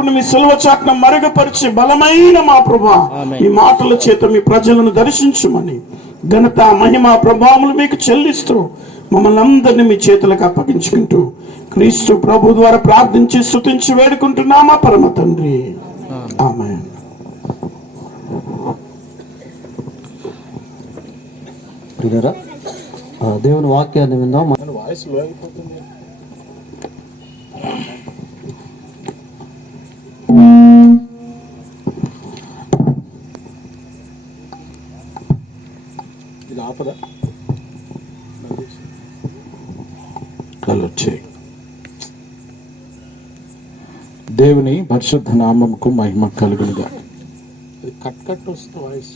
వాక్కును మీ సిలువ చాటున మరుగుపరిచి బలమైన మా ప్రభువా మీ మాటల చేత మీ ప్రజలను దర్శించుమని ఘనత మహిమ ప్రభావములు మీకు చెల్లిస్తూ మమ్మల్ని అందరినీ మీ చేతులకు అప్పగించుకుంటూ క్రీస్తు ప్రభు ద్వారా ప్రార్థించి స్తుతించి వేడుకుంటున్నామా పరమ తండ్రి, ఆమేన్. దేవుని వాక్యాన్ని విందాం. వాయిస్ లో అయిపోతుంది. ఇది ఆపదా? దేవుని పరిశుద్ధ నామముకు మహిమ కలుగునుగా. కట్ కట్ వస్తుంది వాయిస్.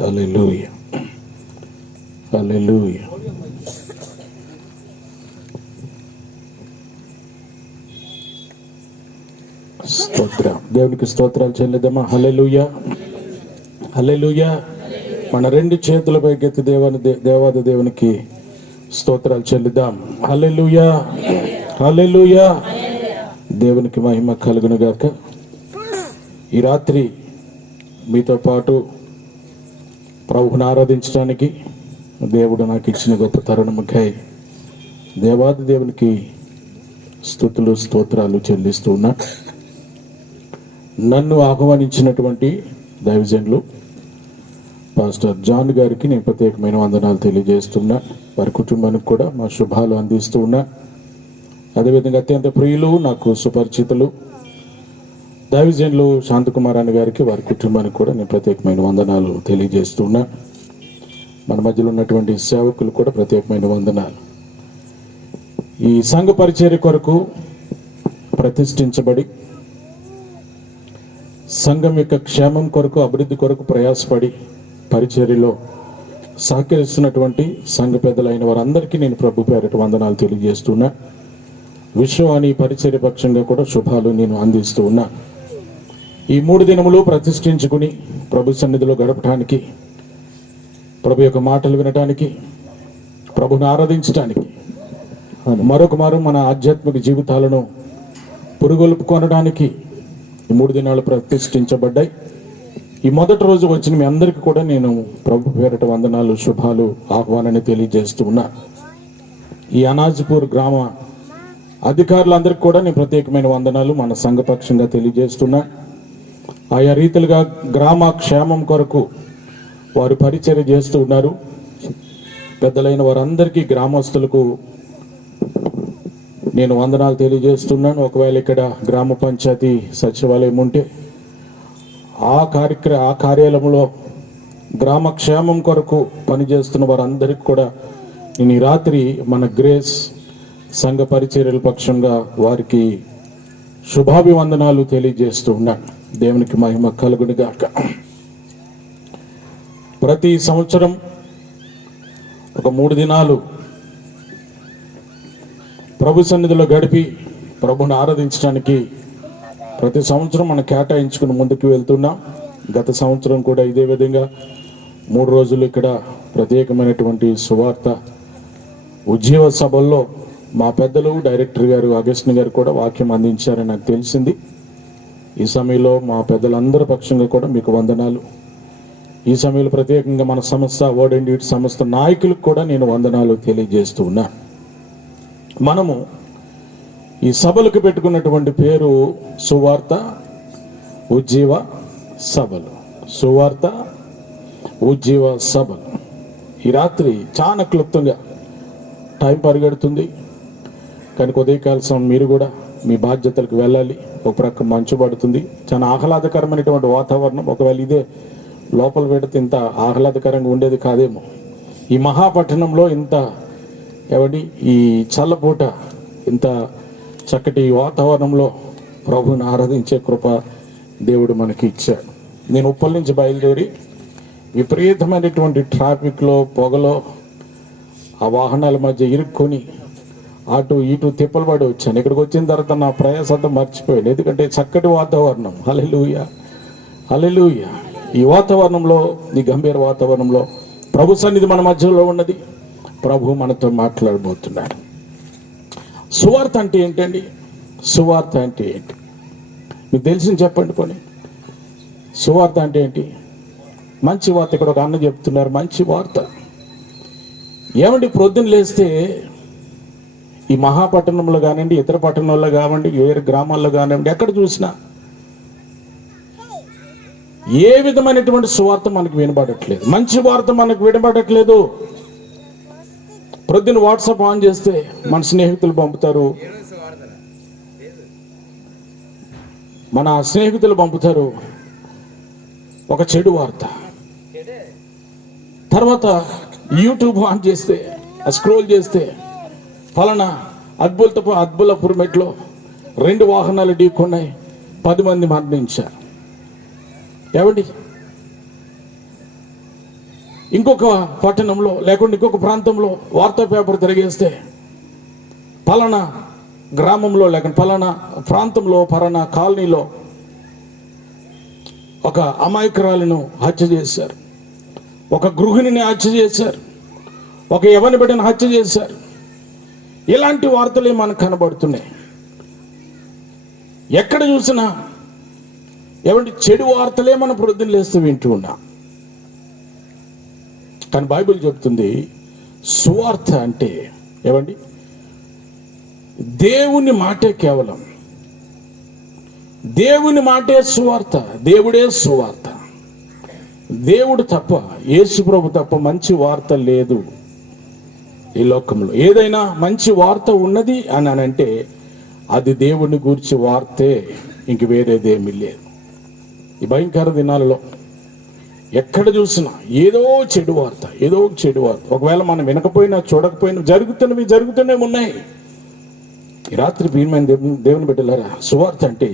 హల్లెలూయా, హల్లెలూయా. స్తోత్రం, దేవునికి స్తోత్రాలు చెల్లిద్దామా. హల్లెలూయా, హల్లెలూయా. మన రెండు చేతుల పైకెత్తి దేవాది దేవునికి స్తోత్రాలు చెల్లిద్దాం. హల్లెలూయా, హల్లెలూయా. దేవునికి మహిమ కలుగును గాక. ఈ రాత్రి మీతో పాటు ప్రభువుని ఆరాధించడానికి దేవుడు నాకు ఇచ్చిన గొప్ప తరుణముకై దేవాది దేవునికి స్తుతులు స్తోత్రాలు చెల్లిస్తూ ఉన్నా. నన్ను ఆహ్వానించినటువంటి దైవజనులు పాస్టర్ జాన్ గారికి నేను ప్రత్యేకమైన వందనాలు తెలియజేస్తున్నా. వారి కుటుంబానికి కూడా మా శుభాలు అందిస్తూ ఉన్నా. అదేవిధంగా అత్యంత ప్రియులు, నాకు సుపరిచితులు దైవజనులు శాంతకుమార్ అన్న గారికి, వారి కుటుంబానికి కూడా నేను ప్రత్యేకమైన వందనాలు తెలియజేస్తున్నా. మన మధ్యలో ఉన్నటువంటి సేవకులు కూడా ప్రత్యేకమైన వందనాలు. ఈ సంఘ పరిచర్య కొరకు ప్రతిష్ఠించబడి సంఘం యొక్క క్షేమం కొరకు, అభివృద్ధి కొరకు ప్రయాసపడి పరిచర్యలో సహకరిస్తున్నటువంటి సంఘ పెద్దలైన వారందరికీ నేను ప్రభు పేరిట వందనాలు తెలియజేస్తున్నా. విశ్వాని పరిచర్య పక్షంగా కూడా శుభాలు నేను అందిస్తూ ఉన్నా. ఈ 3 దినములు ప్రతిష్ఠించుకుని ప్రభు సన్నిధిలో గడపడానికి, ప్రభు యొక్క మాటలు వినటానికి, ప్రభుని ఆరాధించడానికి, మరొక మారు మన ఆధ్యాత్మిక జీవితాలను పురుగొల్పుకొనడానికి ఈ 3 దినాలు ప్రతిష్ఠించబడ్డాయి. ఈ మొదటి రోజు వచ్చిన మీ అందరికీ కూడా నేను ప్రభు పేరిట వందనాలు, శుభాలు, ఆహ్వానాన్ని తెలియజేస్తూ ఉన్నా. ఈ అనాజ్పూర్ గ్రామ అధికారులందరికీ కూడా నేను ప్రత్యేకమైన వందనాలు మన సంఘపక్షంగా తెలియజేస్తున్నా. ఆయా రీతిలుగా గ్రామ క్షేమం కొరకు వారు పరిచర్య చేస్తూ ఉన్నారు. పెద్దలైన వారందరికీ, గ్రామస్తులకు నేను వందనాలు తెలియజేస్తున్నాను. ఒకవేళ ఇక్కడ గ్రామ పంచాయతీ సచివాలయం ఉంటే ఆ కార్యాలయంలో గ్రామ క్షేమం కొరకు పనిచేస్తున్న వారందరికీ కూడా నేను ఈ రాత్రి మన గ్రేస్ సంఘ పరిచర్యల పక్షంగా వారికి శుభాభివందనాలు తెలియజేస్తూ ఉన్నాను. దేవునికి మహిమ కలుగును గాక. ప్రతి సంవత్సరం ఒక 3 దినాలు ప్రభు సన్నిధిలో గడిపి ప్రభుని ఆరాధించడానికి ప్రతి సంవత్సరం మనం కేటాయించుకుని ముందుకు వెళ్తున్నాం. గత సంవత్సరం కూడా ఇదే విధంగా 3 రోజులు ఇక్కడ ప్రత్యేకమైనటువంటి సువార్త ఉజ్జీవ సభల్లో మా పెద్దలు, డైరెక్టర్ గారు అగస్టిన్ గారు కూడా వాక్యం అందించారని నాకు తెలిసింది. ఈ సమయంలో మా పెద్దలందరి పక్షంగా కూడా మీకు వందనాలు. ఈ సమయంలో ప్రత్యేకంగా మన సంస్థ వర్డ్ అండ్ డీడ్ సంస్థ నాయకులకు కూడా నేను వందనాలు తెలియజేస్తూ ఉన్నా. మనము ఈ సభలకు పెట్టుకున్నటువంటి పేరు సువార్త ఉజ్జీవ సభలు. సువార్త ఉజ్జీవ సభలు. ఈ రాత్రి చాలా క్లుప్తంగా, టైం పరిగెడుతుంది కానీ ఉదయకాల సమయం మీరు కూడా మీ బాధ్యతలకు వెళ్ళాలి. ఒక ప్రక్క మంచు పడుతుంది, చాలా ఆహ్లాదకరమైనటువంటి వాతావరణం. ఒకవేళ ఇదే లోపల పెడితే ఇంత ఆహ్లాదకరంగా ఉండేది కాదేమో. ఈ మహాపట్టణంలో ఇంత ఈ చల్లపూట ఇంత చక్కటి వాతావరణంలో ప్రభువుని ఆరాధించే కృప దేవుడు మనకి ఇచ్చాడు. నేను ఉప్పల్ నుంచి బయలుదేరి విపరీతమైనటువంటి ట్రాఫిక్లో, పొగలో, ఆ వాహనాల మధ్య ఇరుక్కొని అటు ఇటు తిప్పలు పడి వచ్చాను. ఇక్కడికి వచ్చిన తర్వాత నా ప్రయాసంతా మర్చిపోయాను. ఎందుకంటే చక్కటి వాతావరణం. హల్లెలూయా, హల్లెలూయా. ఈ వాతావరణంలో, ఈ గంభీర వాతావరణంలో ప్రభు సన్నిధి మన మధ్యలో ఉన్నది. ప్రభు మనతో మాట్లాడబోతున్నాడు. సువార్త అంటే ఏంటండి? సువార్త అంటే ఏంటి మీకు తెలిసింది చెప్పండి. పోనీ సువార్త అంటే ఏంటి? మంచి వార్త. ఇక్కడ ఒక అన్న చెప్తున్నారు మంచి వార్త. ఏమండి, ప్రొద్దున లేస్తే ఈ మహాపట్టణంలో కానివ్వండి, ఇతర పట్టణంలో కానివ్వండి, వేరే గ్రామాల్లో కానివ్వండి, ఎక్కడ చూసినా ఏ విధమైనటువంటి సువార్త మనకు వినబడట్లేదు. మంచి వార్త మనకు వినబడట్లేదు. ప్రొద్దున వాట్సాప్ ఆన్ చేస్తే మన స్నేహితులు పంపుతారు, ఒక చెడు వార్త. తర్వాత యూట్యూబ్ ఆన్ చేస్తే, స్క్రోల్ చేస్తే ఫలానా అద్భుతపురం మెట్లో 2 వాహనాలు ఢీకొన్నాయి, 10 మంది మరణించారు. ఏమండి, ఇంకొక పట్టణంలో లేకుంటే ఇంకొక ప్రాంతంలో వార్తా పేపర్ తిరిగేస్తే ఫలానా గ్రామంలో లేకుంటే ఫలానా ప్రాంతంలో ఫలానా కాలనీలో ఒక అమాయకురాలను హత్య చేశారు, ఒక గృహిణిని హత్య చేశారు, ఒక యవ్వన బిడ్డను హత్య చేశారు. ఇలాంటి వార్తలే మనకు కనబడుతున్నాయి. ఎక్కడ చూసినా ఏమంటే చెడు వార్తలే మనం ప్రొద్దున లేస్తూ వింటూ ఉన్నాం. కానీ బైబిల్ చెప్తుంది సువార్త అంటే ఏమండి, దేవుని మాటే, కేవలం దేవుని మాటే సువార్త. దేవుడే సువార్త. దేవుడు తప్ప, యేసు ప్రభు తప్ప మంచి వార్త లేదు ఈ లోకంలో. ఏదైనా మంచి వార్త ఉన్నది అని అంటే అది దేవుని గురించి వార్తే, ఇంక వేరేదేమీ లేదు. ఈ భయంకర దినాలలో ఎక్కడ చూసినా ఏదో చెడు వార్త. ఒకవేళ మనం వినకపోయినా చూడకపోయినా జరుగుతూనే ఉన్నాయి. ఈ రాత్రి ప్రియమైన దేవుని బిడ్డలారా, సువార్త అంటే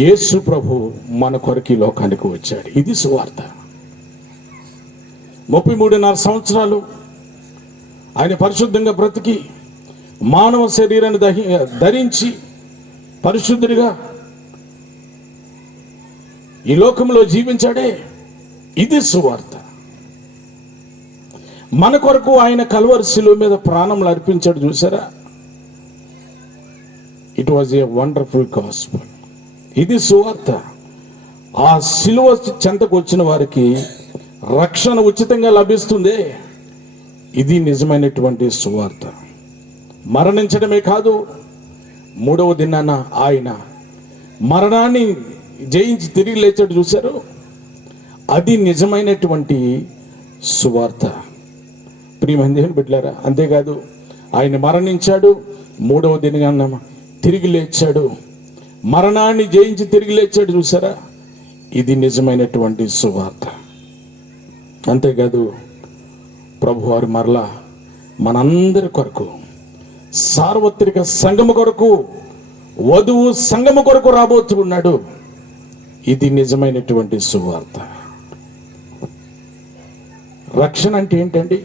యేసు ప్రభు మన కొరకు ఈ లోకానికి వచ్చాడు. ఇది సువార్త. 33.5 సంవత్సరాలు ఆయన పరిశుద్ధంగా బ్రతికి మానవ శరీరాన్ని ధరించి పరిశుద్ధుడిగా ఈ లోకంలో జీవించాడే. ఇది సువార్త. మన కొరకు ఆయన కల్వరి శిలువ మీద ప్రాణములు అర్పించాడు. చూసారా? It was a wonderful gospel. ఇది సువార్త. ఆ శిలువ చెంతకు వచ్చిన వారికి రక్షణ ఉచితంగా లభిస్తుంది. ఇది నిజమైనటువంటి సువార్త. మరణించడమే కాదు, 3వ దినాన ఆయన మరణాన్ని జయించి తిరిగి లేచాడు. చూశారు? అది నిజమైనటువంటి సువార్త. ప్రియమైన దేవుని బిడ్డలారా, అంతేకాదు ఆయన మరణించాడు, 3వ దినాన తిరిగి లేచాడు, మరణాన్ని జయించి తిరిగి లేచాడు. చూసారా? ఇది నిజమైనటువంటి సువార్త. అంతేకాదు ప్రభువారు మరలా మనందరి కొరకు, సార్వత్రిక సంఘము కొరకు, వధువు సంఘము కొరకు రాబోతున్నాడు. ఇది నిజమైనటువంటి సువార్త. రక్షణ అంటే ఏంటండి?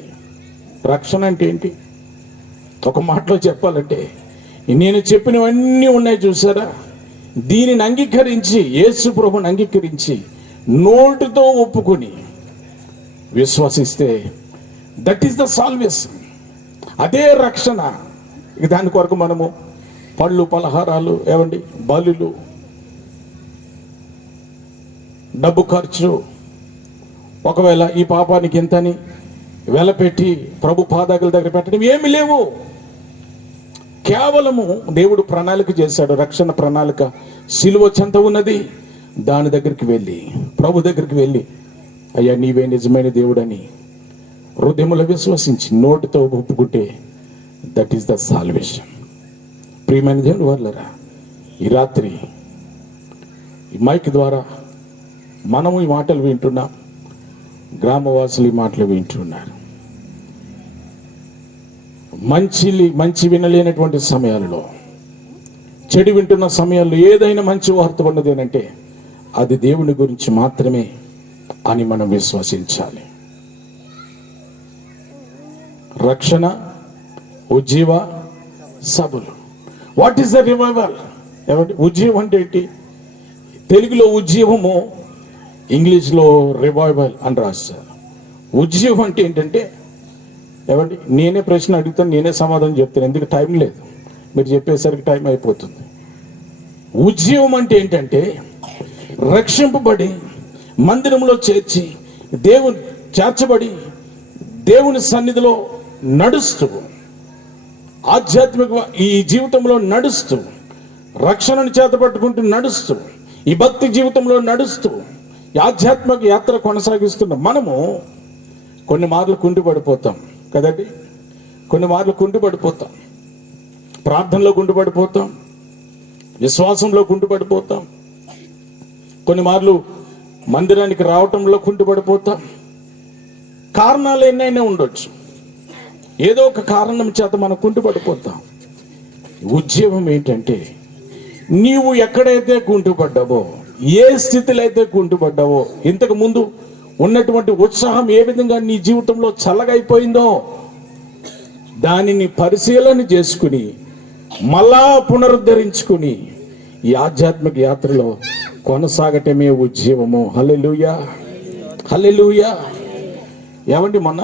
రక్షణ అంటే ఏంటి? ఒక మాటలో చెప్పాలంటే, నేను చెప్పినవన్నీ ఉన్నాయి చూసారా? దీనిని అంగీకరించి, యేసు ప్రభుని అంగీకరించి నోటితో ఒప్పుకొని విశ్వసిస్తే దట్ ఈస్ ద సాల్వేషన్. అదే రక్షణ. దాని కొరకు మనము పళ్ళు, పలహారాలు, ఏమండి, బలులు, డబ్బు ఖర్చు, ఒకవేళ ఈ పాపానికి ఎంతని వెలపెట్టి ప్రభు పాదాల దగ్గర పెట్టడం ఏమి లేవు. కేవలము దేవుడు ప్రణాళిక చేశాడు. రక్షణ ప్రణాళిక సిలువ చెంత ఉన్నది. దాని దగ్గరికి వెళ్ళి, ప్రభు దగ్గరికి వెళ్ళి, అయ్యా నీవే నిజమైన దేవుడని హృదయములో విశ్వసించి నోటితో ఒప్పుకుంటే దట్ ఈస్ ద సాల్వేషన్. ప్రియమైన దేవుని వర్లరా, ఈ రాత్రి ఈ మైక్ ద్వారా మనము ఈ మాటలు వింటున్నాం, గ్రామవాసులు ఈ మాటలు వింటున్నారు. మంచి వినలేనటువంటి సమయాలలో, చెడు వింటున్న సమయాల్లో ఏదైనా మంచి వార్త ఉన్నది అంటే అది దేవుని గురించి మాత్రమే అని మనం విశ్వసించాలి. రక్షణ, ఉజ్జీవ సభలు. What is the revival? ఏమంటే ఉజ్జీవం అంటే ఏంటి? తెలుగులో ఉజ్జీవము ఇంగ్లీష్లో రివైవల్ అని రాశారు. ఉజ్జీవం అంటే ఏంటంటే, ఏమండి, నేనే ప్రశ్న అడుగుతాను, నేనే సమాధానం చెప్తాను, ఎందుకు టైం లేదు, మీరు చెప్పేసరికి టైం అయిపోతుంది. ఉజ్జీవం అంటే ఏంటంటే, రక్షింపబడి మందిరంలో చేర్చబడి దేవుని సన్నిధిలో నడుస్తూ, ఆధ్యాత్మిక ఈ జీవితంలో నడుస్తూ, రక్షణను చేతపట్టుకుంటూ నడుస్తూ, ఈ భక్తి జీవితంలో నడుస్తూ, ఈ ఆధ్యాత్మిక యాత్ర కొనసాగిస్తున్న మనము కొన్ని మార్లు కుంటుపడిపోతాం కదండి. కొన్ని మార్లు కుంటుపడిపోతాం, ప్రార్థనలో కుంటుపడిపోతాం, విశ్వాసంలో కుంటుపడిపోతాం, కొన్ని మార్లు మందిరానికి రావటంలో కుంటుపడిపోతాం. కారణాలు ఎన్నైనా ఉండొచ్చు, ఏదో ఒక కారణం చేత మనం కుంటుపడిపోతాం. ఉజ్జీవం ఏంటంటే, నీవు ఎక్కడైతే కుంటుపడ్డావో, ఏ స్థితిలో అయితే కుంటుపడ్డావో, ఇంతకు ముందు ఉన్నటువంటి ఉత్సాహం ఏ విధంగా నీ జీవితంలో చల్లగైపోయిందో దానిని పరిశీలన చేసుకుని మళ్ళా పునరుద్ధరించుకుని ఈ ఆధ్యాత్మిక యాత్రలో కొనసాగటమే ఉజ్జీవము. హల్లెలూయా, హల్లెలూయా. ఏమండి, మొన్న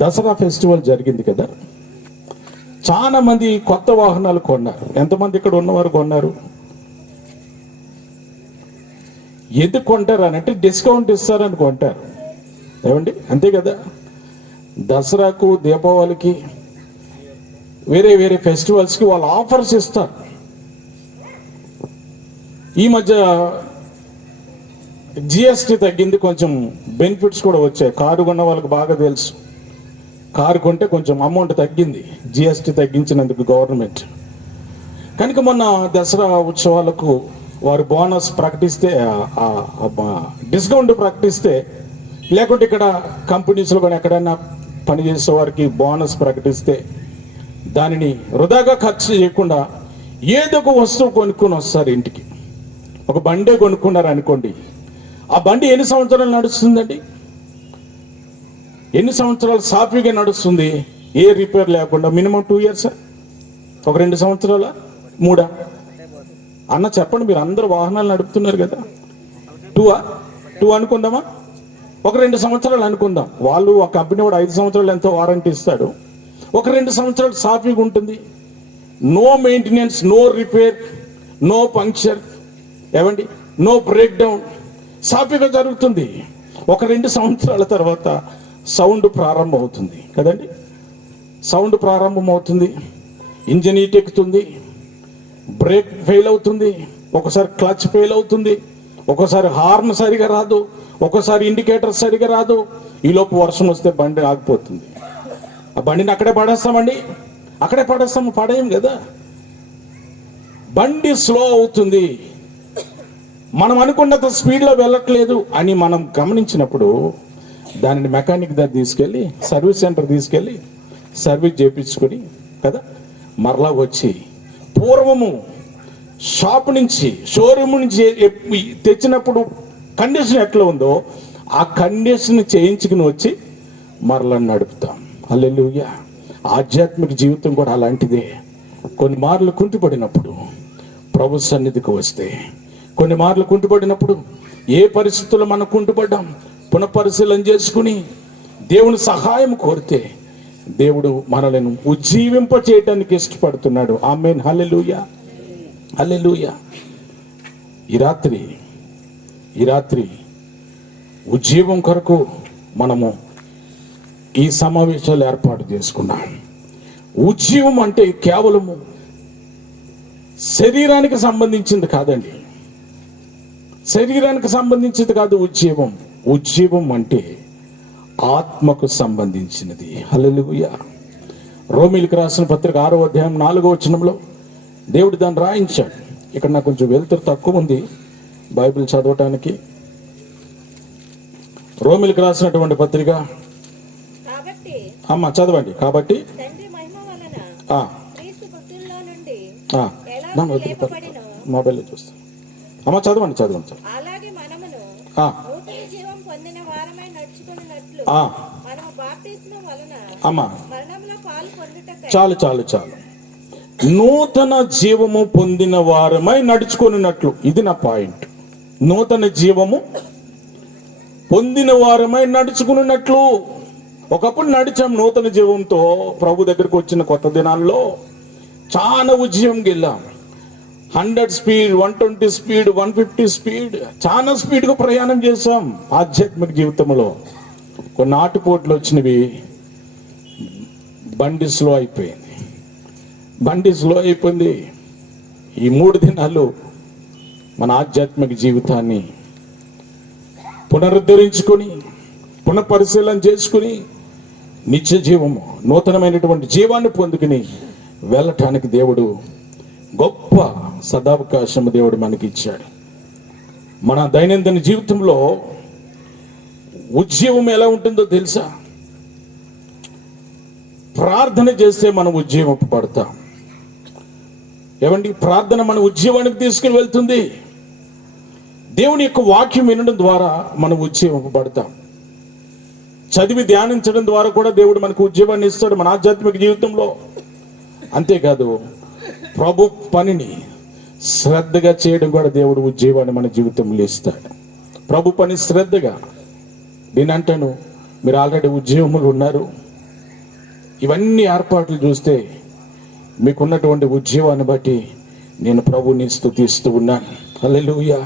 దసరా ఫెస్టివల్ జరిగింది కదా, చాలా మంది కొత్త వాహనాలు కొన్నారు. ఎంతమంది ఇక్కడ ఉన్నవారు కొన్నారు? ఎందుకు కొంటారు అని అంటే, డిస్కౌంట్ ఇస్తారని కొంటారు. ఏమండి, అంతే కదా. దసరాకు, దీపావళికి, వేరే వేరే ఫెస్టివల్స్కి వాళ్ళు ఆఫర్స్ ఇస్తారు. ఈ మధ్య జిఎస్టీ తగ్గింది, కొంచెం బెనిఫిట్స్ కూడా వచ్చాయి. కారు కొన్న వాళ్ళకి బాగా తెలుసు, కారు కొంటే కొంచెం అమౌంట్ తగ్గింది, జిఎస్టీ తగ్గించినందుకు గవర్నమెంట్. కనుక మొన్న దసరా ఉత్సవాలకు వారు బోనస్ ప్రకటిస్తే, డిస్కౌంట్ ప్రకటిస్తే, లేకుంటే ఇక్కడ కంపెనీస్లో కానీ ఎక్కడైనా పనిచేసే వారికి బోనస్ ప్రకటిస్తే, దానిని వృధాగా ఖర్చు చేయకుండా ఏదో ఒక వస్తువు కొనుక్కొని వస్తారు ఇంటికి. ఒక బండే కొనుక్కున్నారు అనుకోండి, ఆ బండి ఎన్ని సంవత్సరాలు నడుస్తుందండి? ఎన్ని సంవత్సరాలు సాఫీగా నడుస్తుంది, ఏ రిపేర్ లేకుండా? మినిమం 2 years, ఒక 2 సంవత్సరాల, 3 అన్న చెప్పండి. మీరు అందరూ వాహనాలు నడుపుతున్నారు కదా, 2 అనుకుందామా? ఒక 2 సంవత్సరాలు అనుకుందాం. వాళ్ళు, ఆ కంపెనీ వాడు 5 సంవత్సరాలు ఎంతో వారంటీ ఇస్తాడు. ఒక 2 సంవత్సరాలు సాఫీగా ఉంటుంది, no maintenance, no repair, no puncture, ఏమండి, నో బ్రేక్ డౌన్, సాఫీగా జరుగుతుంది. ఒక 2 సంవత్సరాల తర్వాత సౌండ్ ప్రారంభం అవుతుంది కదండి. సౌండ్ ప్రారంభం అవుతుంది, ఇంజిన్ హీట్ ఎక్కుతుంది, బ్రేక్ ఫెయిల్ అవుతుంది, ఒకసారి క్లచ్ ఫెయిల్ అవుతుంది, ఒకసారి హార్న్ సరిగా రాదు, ఒకసారి ఇండికేటర్ సరిగా రాదు. ఈలోపు వర్షం వస్తే బండి ఆగిపోతుంది. ఆ బండిని అక్కడే పడేస్తామండి, అక్కడే పడేస్తాము, పడేయం కదా. బండి స్లో అవుతుంది, మనం అనుకున్నంత స్పీడ్లో వెళ్ళట్లేదు అని మనం గమనించినప్పుడు దానిని మెకానిక్ దగ్గర తీసుకెళ్ళి, సర్వీస్ సెంటర్ తీసుకెళ్ళి సర్వీస్ చేయించుకొని కదా, మరలా వచ్చి పూర్వము షాప్ నుంచి, షోరూమ్ నుంచి తెచ్చినప్పుడు కండిషన్ ఎట్లా ఉందో ఆ కండిషన్ చేయించుకుని వచ్చి మరలా నడుపుతాం. హల్లెలూయా. ఆధ్యాత్మిక జీవితం కూడా అలాంటిదే. కొన్ని మార్లు కుంటుపడినప్పుడు ప్రభు సన్నిధికి వస్తే, కొన్ని మార్లు కుంటుపడినప్పుడు ఏ పరిస్థితుల్లో మనం కుంటుపడ్డాం పునఃపరిశీలన చేసుకుని దేవుని సహాయం కోరితే దేవుడు మనలను ఉజ్జీవింప చేయడానికి ఇష్టపడుతున్నాడు. ఆమేన్, హల్లెలూయా, హల్లెలూయా. ఈ రాత్రి ఉజ్జీవం కొరకు మనము ఈ సమావేశాలు ఏర్పాటు చేసుకున్నాం. ఉజ్జీవం అంటే కేవలము శరీరానికి సంబంధించింది కాదండి, శరీరానికి సంబంధించింది కాదు ఉజ్జీవం. ఉజ్జీవం అంటే ఆత్మకు సంబంధించినది. హల్లెలూయా. రోమీయులకు రాసిన పత్రిక 6వ అధ్యాయం 4వ వచనంలో దేవుడు దాన్ని రాయించాడు. ఇక్కడ నాకు కొంచెం వెలుతురు తక్కువ ఉంది బైబిల్ చదవటానికి. రోమీయులకు రాసినటువంటి పత్రిక, అమ్మ చదవండి. కాబట్టి మొబైల్లో చూస్తాను. అమ్మ చదవండి. అమ్మా చాలు, నూతన జీవము పొందిన వారమై నడుచుకున్నట్లు. ఇది నా పాయింట్. నూతన జీవము పొందిన వారమై నడుచుకున్నట్లు. ఒకప్పుడు నడిచాం నూతన జీవంతో. ప్రభు దగ్గరకు వచ్చిన కొత్త దినాల్లో చాలా ఉద్యమంకి వెళ్ళాం. 100 స్పీడ్, 120 స్పీడ్, 150 స్పీడ్, చాలా స్పీడ్గా ప్రయాణం చేశాం ఆధ్యాత్మిక జీవితంలో. కొన్ని ఆటుపోట్లు వచ్చినవి, బండి స్లో అయిపోయింది. ఈ 3 దినాలు మన ఆధ్యాత్మిక జీవితాన్ని పునరుద్ధరించుకొని, పునఃపరిశీలన చేసుకుని, నిత్య జీవము, నూతనమైనటువంటి జీవాన్ని పొందుకుని వెళ్ళటానికి దేవుడు గొప్ప సదావకాశం దేవుడు మనకి ఇచ్చాడు. మన దైనందిన జీవితంలో ఉజ్జీవం ఎలా ఉంటుందో తెలుసా? ప్రార్థన చేస్తే మనం ఉజ్జీవింపబడతాం. ఏమండి, ప్రార్థన మన ఉజ్జీవానికి తీసుకుని వెళ్తుంది. దేవుని యొక్క వాక్యం వినడం ద్వారా మనం ఉజ్జీవింపబడతాం. చదివి ధ్యానించడం ద్వారా కూడా దేవుడు మనకు ఉజ్జీవాన్ని ఇస్తాడు మన ఆధ్యాత్మిక జీవితంలో. అంతేకాదు, ప్రభు పనిని శ్రద్ధగా చేయడం కూడా దేవుడు ఉజ్జీవాన్ని మన జీవితంలో ఇస్తాడు. ప్రభు పని శ్రద్ధగా, నేనంటాను, మీరు ఆల్రెడీ ఉద్యోగములు ఉన్నారు. ఇవన్నీ ఏర్పాట్లు చూస్తే మీకున్నటువంటి ఉద్యోగాన్ని బట్టి నేను ప్రభుని స్తుతిస్తూ ఉన్నాను. హల్లెలూయా.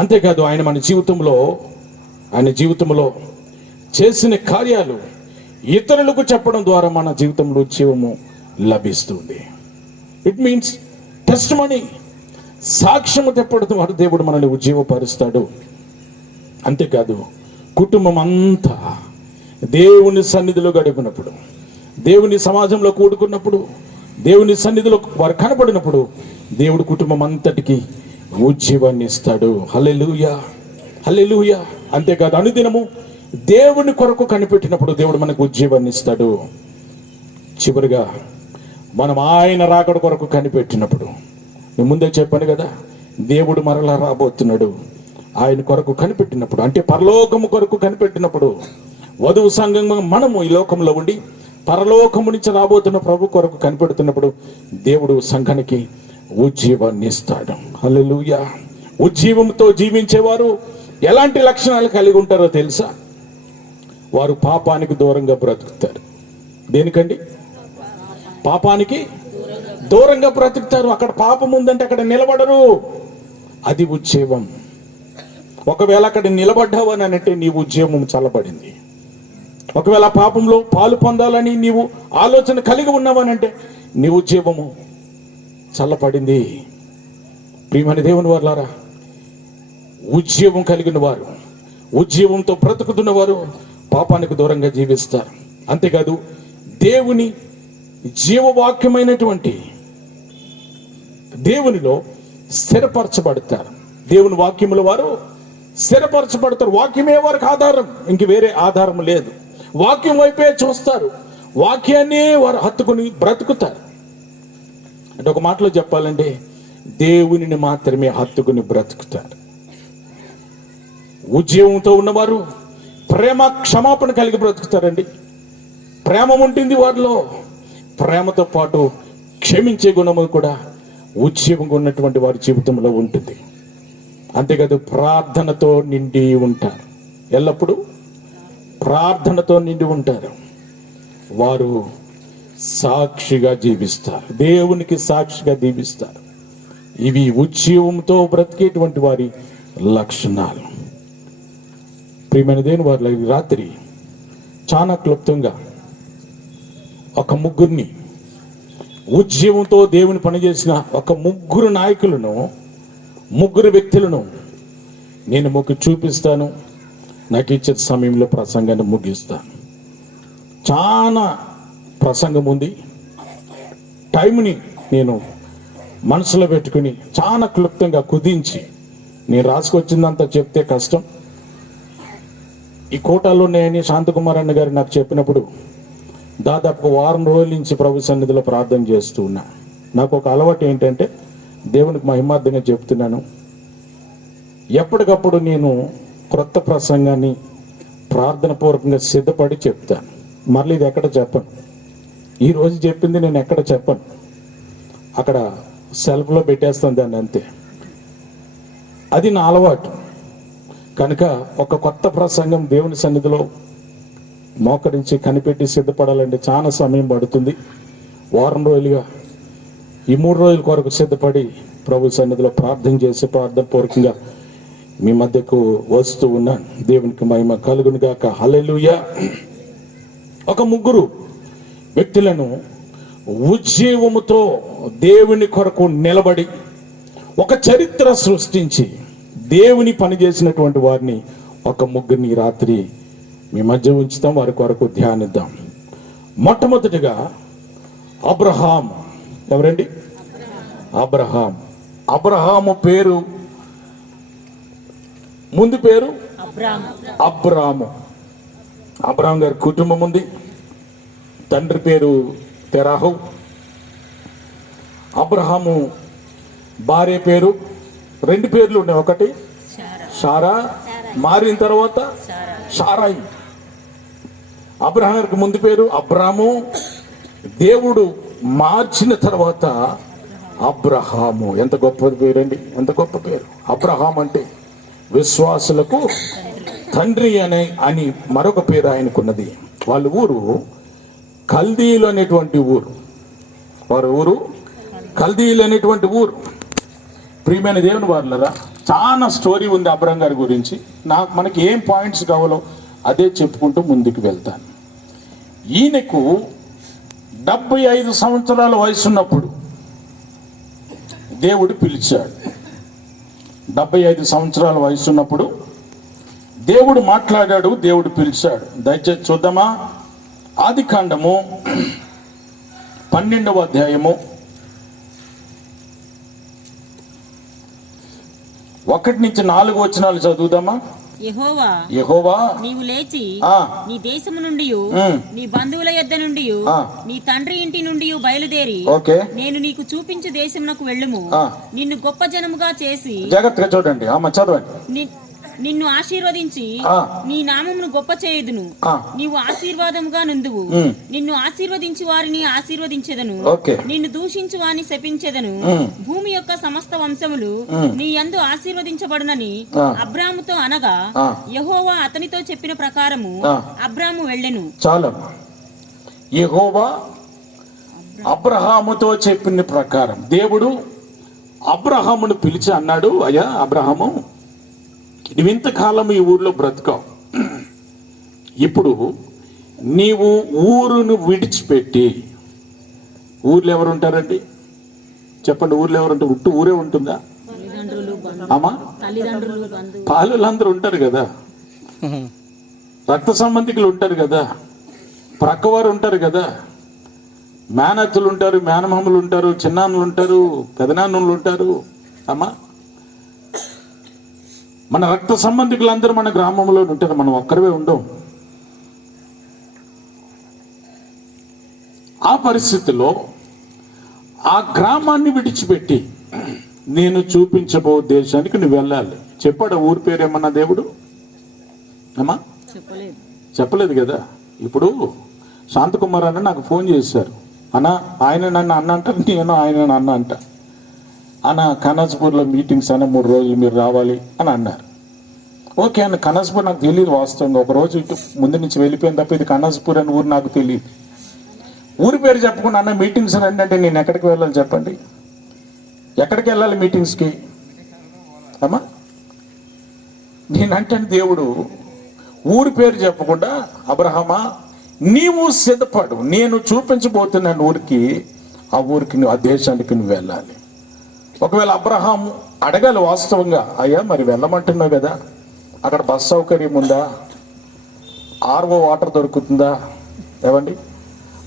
అంతేకాదు, ఆయన మన జీవితంలో చేసిన కార్యాలు ఇతరులకు చెప్పడం ద్వారా మన జీవితంలో ఉద్యోగము లభిస్తుంది. ఇట్ మీన్స్ టెస్ట్ మనీ, సాక్ష్యము తెప్పడం ద్వారా దేవుడు మనల్ని ఉజ్జీవపరుస్తాడు. అంతేకాదు, కుటుంబం అంతా దేవుని సన్నిధిలో గడిపినప్పుడు, దేవుని సమాజంలో కూడుకున్నప్పుడు, దేవుని సన్నిధిలో వారు కనపడినప్పుడు దేవుడు కుటుంబం అంతటికి ఉజ్జీవాన్ని ఇస్తాడు. హల్లెలూయా, హల్లెలూయా. అంతేకాదు, అనుదినము దేవుని కొరకు కనిపెట్టినప్పుడు దేవుడు మనకు ఉజ్జీవాన్ని ఇస్తాడు. చివరిగా, మనం ఆయన రాకడ కొరకు కనిపెట్టినప్పుడు, నేను ముందే చెప్పాను కదా, దేవుడు మరలా రాబోతున్నాడు. ఆయన కొరకు కనిపెట్టినప్పుడు, అంటే పరలోకము కొరకు కనిపెట్టినప్పుడు, వధువు సంఘంగా మనము ఈ లోకంలో ఉండి పరలోకము నుంచి రాబోతున్న ప్రభు కొరకు కనిపెడుతున్నప్పుడు దేవుడు సంఘానికి ఉజ్జీవాన్ని ఇస్తాడు. హల్లెలూయా. ఉజ్జీవంతో జీవించేవారు ఎలాంటి లక్షణాలు కలిగి ఉంటారో తెలుసా? వారు పాపానికి దూరంగా బ్రతుకుతారు. దేనికండి? పాపానికి దూరంగా బ్రతుకుతారు. అక్కడ పాపం ఉందంటే అక్కడ నిలబడరు. అది ఉజ్జీవం. ఒకవేళ అక్కడ నిలబడ్డావు అని అంటే నీ ఉజ్జీవం చల్లబడింది. ఒకవేళ పాపంలో పాలు పొందాలని నీవు ఆలోచన కలిగి ఉన్నావనంటే నీ ఉజ్జీవము చల్లబడింది. ప్రియమైన దేవుని వారులారా, ఉజ్జీవం కలిగిన వారు, ఉజ్జీవంతో బ్రతుకుతున్న వారు పాపానికి దూరంగా జీవిస్తారు. అంతేకాదు, దేవుని జీవవాక్యమైనటువంటి దేవునిలో స్థిరపరచబడతారు. దేవుని వాక్యముల వారు స్థిరపరచబడతారు. వాక్యమే వారికి ఆధారం, ఇంక వేరే ఆధారం లేదు. వాక్యం వైపే చూస్తారు. వాక్యాన్ని వారు హత్తుకుని బ్రతుకుతారు. అంటే ఒక మాటలో చెప్పాలంటే, దేవునిని మాత్రమే హత్తుకుని బ్రతుకుతారు. ఉజ్జీవంతో ఉన్నవారు ప్రేమ క్షమాపణ కలిగి బ్రతుకుతారండి. ప్రేమ ఉంటుంది వారిలో. ప్రేమతో పాటు క్షమించే గుణము కూడా ఉజ్జీవంగా ఉన్నటువంటి వారి జీవితంలో ఉంటుంది. అంతేకాదు, ప్రార్థనతో నిండి ఉంటారు. ఎల్లప్పుడూ ప్రార్థనతో నిండి ఉంటారు. వారు సాక్షిగా జీవిస్తారు, దేవునికి సాక్షిగా జీవిస్తారు. ఇవి ఉజ్జీవంతో బ్రతికేటువంటి వారి లక్షణాలు. ప్రియమైన దేవుని వారి రాత్రి చాలా క్లుప్తంగా ఒక ముగ్గురిని, ఉజ్జీవంతో దేవుని పనిచేసిన ఒక ముగ్గురు నాయకులను, ముగ్గురు వ్యక్తులను నేను మీకు చూపిస్తాను. నాకు ఇచ్చే సమయంలో ప్రసంగాన్ని ముగిస్తాను. చాలా ప్రసంగం ఉంది. టైంని నేను మనసులో పెట్టుకుని చాలా క్లుప్తంగా కుదించి నేను రాసుకొచ్చిందంతా చెప్తే కష్టం. ఈ కోటాలో నేను శాంతకుమార్ అన్న గారు నాకు చెప్పినప్పుడు దాదాపు 1 వారం రోజుల నుంచి ప్రభు సన్నిధిలో ప్రార్థన చేస్తూ ఉన్నా. నాకు ఒక అలవాటు ఏంటంటే, దేవునికి మహిమార్థంగా చెప్తున్నాను, ఎప్పటికప్పుడు నేను క్రొత్త ప్రసంగాన్ని ప్రార్థన పూర్వకంగా సిద్ధపడి చెప్తాను. మళ్ళీ ఇది ఎక్కడ చెప్పను. ఈరోజు చెప్పింది నేను ఎక్కడ చెప్పను, అక్కడ సెల్ఫ్లో పెట్టేస్తాను దాన్ని, అంతే. అది నా అలవాటు. కనుక ఒక కొత్త ప్రసంగం దేవుని సన్నిధిలో మోకరించి కనిపెట్టి సిద్ధపడాలంటే చాలా సమయం పడుతుంది. వారం రోజులుగా ఈ 3 రోజుల కొరకు సిద్ధపడి ప్రభు సన్నిధిలో ప్రార్థన చేసి ప్రార్థనపూర్వకంగా మీ మధ్యకు వస్తూ ఉన్నాను. దేవునికి మహిమ కలుగును గాక. హల్లెలూయా. ఒక 3 వ్యక్తులను ఉజ్జీవముతో దేవుని కొరకు నిలబడి ఒక చరిత్ర సృష్టించి దేవుని పని చేసినటువంటి వారిని ఒక 3 రాత్రి మీ మధ్య ఉంచుతాం, వారి కొరకు ధ్యానిద్దాం. మొట్టమొదటిగా అబ్రహాం. ఎవరండి? అబ్రహాం. అబ్రహాము పేరు, ముందు పేరు అబ్రాము. అబ్రాం గారి కుటుంబం ఉంది. తండ్రి పేరు తెరాహు. అబ్రహాము భార్య పేరు 2 పేర్లు ఉన్నాయి. ఒకటి షారా, మారిన తర్వాత షారాయి. అబ్రహాం గారికి ముందు పేరు అబ్రాము, దేవుడు మార్చిన తర్వాత అబ్రహాము. ఎంత గొప్ప పేరండి, ఎంత గొప్ప పేరు. అబ్రహాం అంటే విశ్వాసులకు తండ్రి అని మరొక పేరు ఆయనకున్నది. వాళ్ళ ఊరు కల్దీలు అనేటువంటి ఊరు. వారి ఊరు కల్దీలు అనేటువంటి ఊరు. ప్రియమైన దేవుని వారులరా, చాలా స్టోరీ ఉంది అబ్రహాం గారి గురించి. మనకి ఏం పాయింట్స్ కావాలో అదే చెప్పుకుంటూ ముందుకు వెళ్తాను. ఈయనకు 75 సంవత్సరాల వయసు ఉన్నప్పుడు దేవుడు పిలిచాడు. 75 సంవత్సరాల వయసు ఉన్నప్పుడు దేవుడు మాట్లాడాడు, దేవుడు పిలిచాడు. దయచేసి చూద్దామా? ఆదికాండము 12వ అధ్యాయము 1-4 వచనాలు చదువుదామా? యెహోవా నీవు లేచి నీ దేశము నుండి నీ బంధువుల యొద్ద నుండి నీ తండ్రి ఇంటి నుండి బయలుదేరి నేను నీకు చూపించు దేశమునకు వెళ్ళుము. నిన్ను గొప్ప జనముగా చేసి, జాగ్రత్తగా చూడండి, చదవండి, నిన్ను ఆశీర్వదించి నీ నామమును గొప్ప చేయుదును. నీవు ఆశీర్వాదముగా నుందువు. నిన్ను ఆశీర్వదించి వారిని ఆశీర్వదించెదను, నిన్ను దూషించు వారిని శపించెదను. భూమి యొక్క సమస్త వంశములు నీ యందు ఆశీర్వదించబడునని అబ్రాముతో అనగా యెహోవా అతనితో చెప్పిన ప్రకారము అబ్రాము వెళ్ళెను. చాలా. యెహోవా అబ్రహాముతో చెప్పిన ప్రకారం దేవుడు అబ్రహామును పిలిచి అన్నాడు, అయ్యా అబ్రహాము, నువ్వు ఇంతకాలం ఈ ఊర్లో బ్రతకావు. ఇప్పుడు నీవు ఊరును విడిచిపెట్టి, ఊర్లో ఎవరు ఉంటారండి చెప్పండి? ఊర్లో ఎవరు ఉంటారు? ఊరే ఉంటుందా? అమ్మా, పాలులందరూ ఉంటారు కదా, రక్త సంబంధికులు ఉంటారు కదా, ప్రక్కవారు ఉంటారు కదా, మేనత్తులు ఉంటారు, మేనమామలు ఉంటారు, చిన్నాన్నలు ఉంటారు, పెదనాన్నలు ఉంటారు. అమ్మా, మన రక్త సంబంధికులందరూ మన గ్రామంలో ఉంటారు, మనం ఒక్కరివే ఉండవు. ఆ పరిస్థితిలో ఆ గ్రామాన్ని విడిచిపెట్టి నేను చూపించబో దేశానికి నువ్వు వెళ్ళాలి. చెప్పాడు ఊరి పేరేమన్నా దేవుడు? అమ్మా చెప్పలేదు కదా. ఇప్పుడు శాంతకుమార్ అన్న నాకు ఫోన్ చేశారు, అన్న ఆయన నన్ను అన్న అంటారు, నేను ఆయన అన్న అంట. అన్న కనాజ్పూర్లో మీటింగ్స్ అన్న 3 రోజులు మీరు రావాలి అని అన్నారు. ఓకే అన్న, కనాజ్పూర్ నాకు తెలియదు వాస్తవంగా. ఒక రోజు ఇటు ముందు నుంచి వెళ్ళిపోయిన తప్ప ఇది కనాజ్పూర్ అని ఊరు నాకు తెలియదు. ఊరి పేరు చెప్పకుండా అన్న మీటింగ్స్ రండి అంటే నేను ఎక్కడికి వెళ్ళాలి చెప్పండి? ఎక్కడికి వెళ్ళాలి మీటింగ్స్కి? అమ్మా, నేనంటే దేవుడు ఊరి పేరు చెప్పకుండా అబ్రహామా నీవు సిద్ధపడు, నేను చూపించబోతున్నాను ఊరికి, ఆ ఊరికి నువ్వు, ఆ దేశానికి నువ్వు వెళ్ళాలి. ఒకవేళ అబ్రహాం అడగాలి వాస్తవంగా, అయ్యా మరి వెళ్ళమంటున్నావు కదా, అక్కడ బస్ సౌకర్యం ఉందా, ఆర్ఓ వాటర్ దొరుకుతుందా, ఏవండి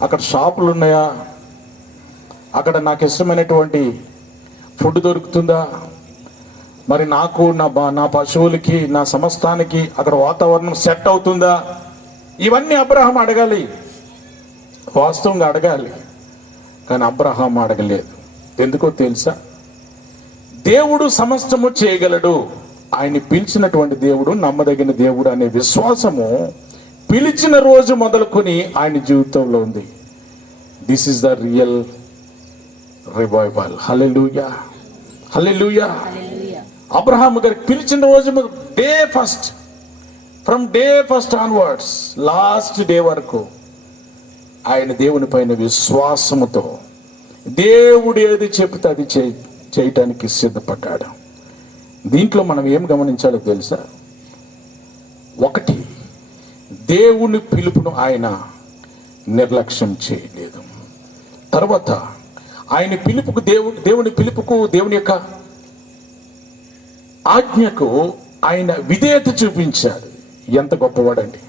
అక్కడ షాపులు ఉన్నాయా, అక్కడ నాకు ఇష్టమైనటువంటి ఫుడ్ దొరుకుతుందా, మరి నాకు నా పశువులకి నా సమస్తానికి అక్కడ వాతావరణం సెట్ అవుతుందా? ఇవన్నీ అబ్రహాం అడగాలి, వాస్తవంగా అడగాలి. కానీ అబ్రహాం అడగలేదు. ఎందుకో తెలుసా? దేవుడు సమస్తము చేయగలడు, ఆయన పిలిచినటువంటి దేవుడు నమ్మదగిన దేవుడు అనే విశ్వాసము పిలిచిన రోజు మొదలుకొని ఆయన జీవితంలో ఉంది. This is the real revival. Hallelujah, hallelujah. Abraham గారికి పిలిచిన రోజు day first, from day first onwards last day వరకు ఆయన దేవుని పైన విశ్వాసముతో దేవుడు ఏది చెప్తే అది చేయటానికి సిద్ధపడ్డాడు. దీంట్లో మనం ఏం గమనించాలో తెలుసా? ఒకటి, దేవుని పిలుపును ఆయన నిర్లక్ష్యం చేయలేదు. తర్వాత ఆయన పిలుపుకు దేవుని పిలుపుకు, దేవుని యొక్క ఆజ్ఞకు ఆయన విధేయత చూపించాడు. ఎంత గొప్పవాడండి!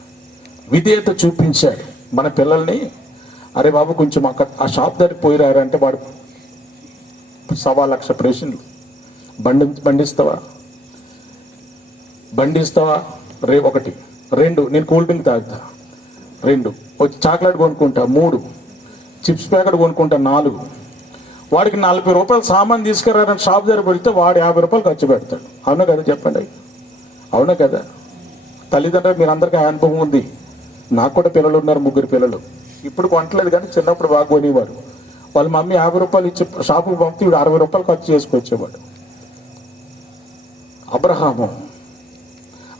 విధేయత చూపించాడు. మన పిల్లల్ని, అరే బాబు కొంచెం అక్కడ ఆ షాప్ దగ్గరికి పోయిరారంటే వాడు 1,00,000 ప్రశ్నలు. బండిస్తావా? ఒకటి. 2, నేను కూల్ డ్రింక్ తాగుతా. 2, వచ్చి చాక్లెట్ కొనుక్కుంటా. 3, చిప్స్ ప్యాకెట్ కొనుక్కుంటా. 4, వాడికి 40 రూపాయలు సామాన్ తీసుకురారని షాప్ దగ్గర పెడితే వాడు 50 రూపాయలు ఖర్చు పెడతాడు. అవునా కదా? చెప్పండి. అవునా కదా? తల్లిదండ్రులు మీరు అందరికీ అనుభవం ఉంది. నాకు కూడా పిల్లలు ఉన్నారు, 3 పిల్లలు. ఇప్పుడు కొనట్లేదు కానీ చిన్నప్పుడు బాగా కొనేవారు. వాళ్ళ మమ్మీ 50 రూపాయలు ఇచ్చి షాపుకి పంపితే వీడు 60 రూపాయలు ఖర్చు చేసుకొచ్చేవాడు. అబ్రహాము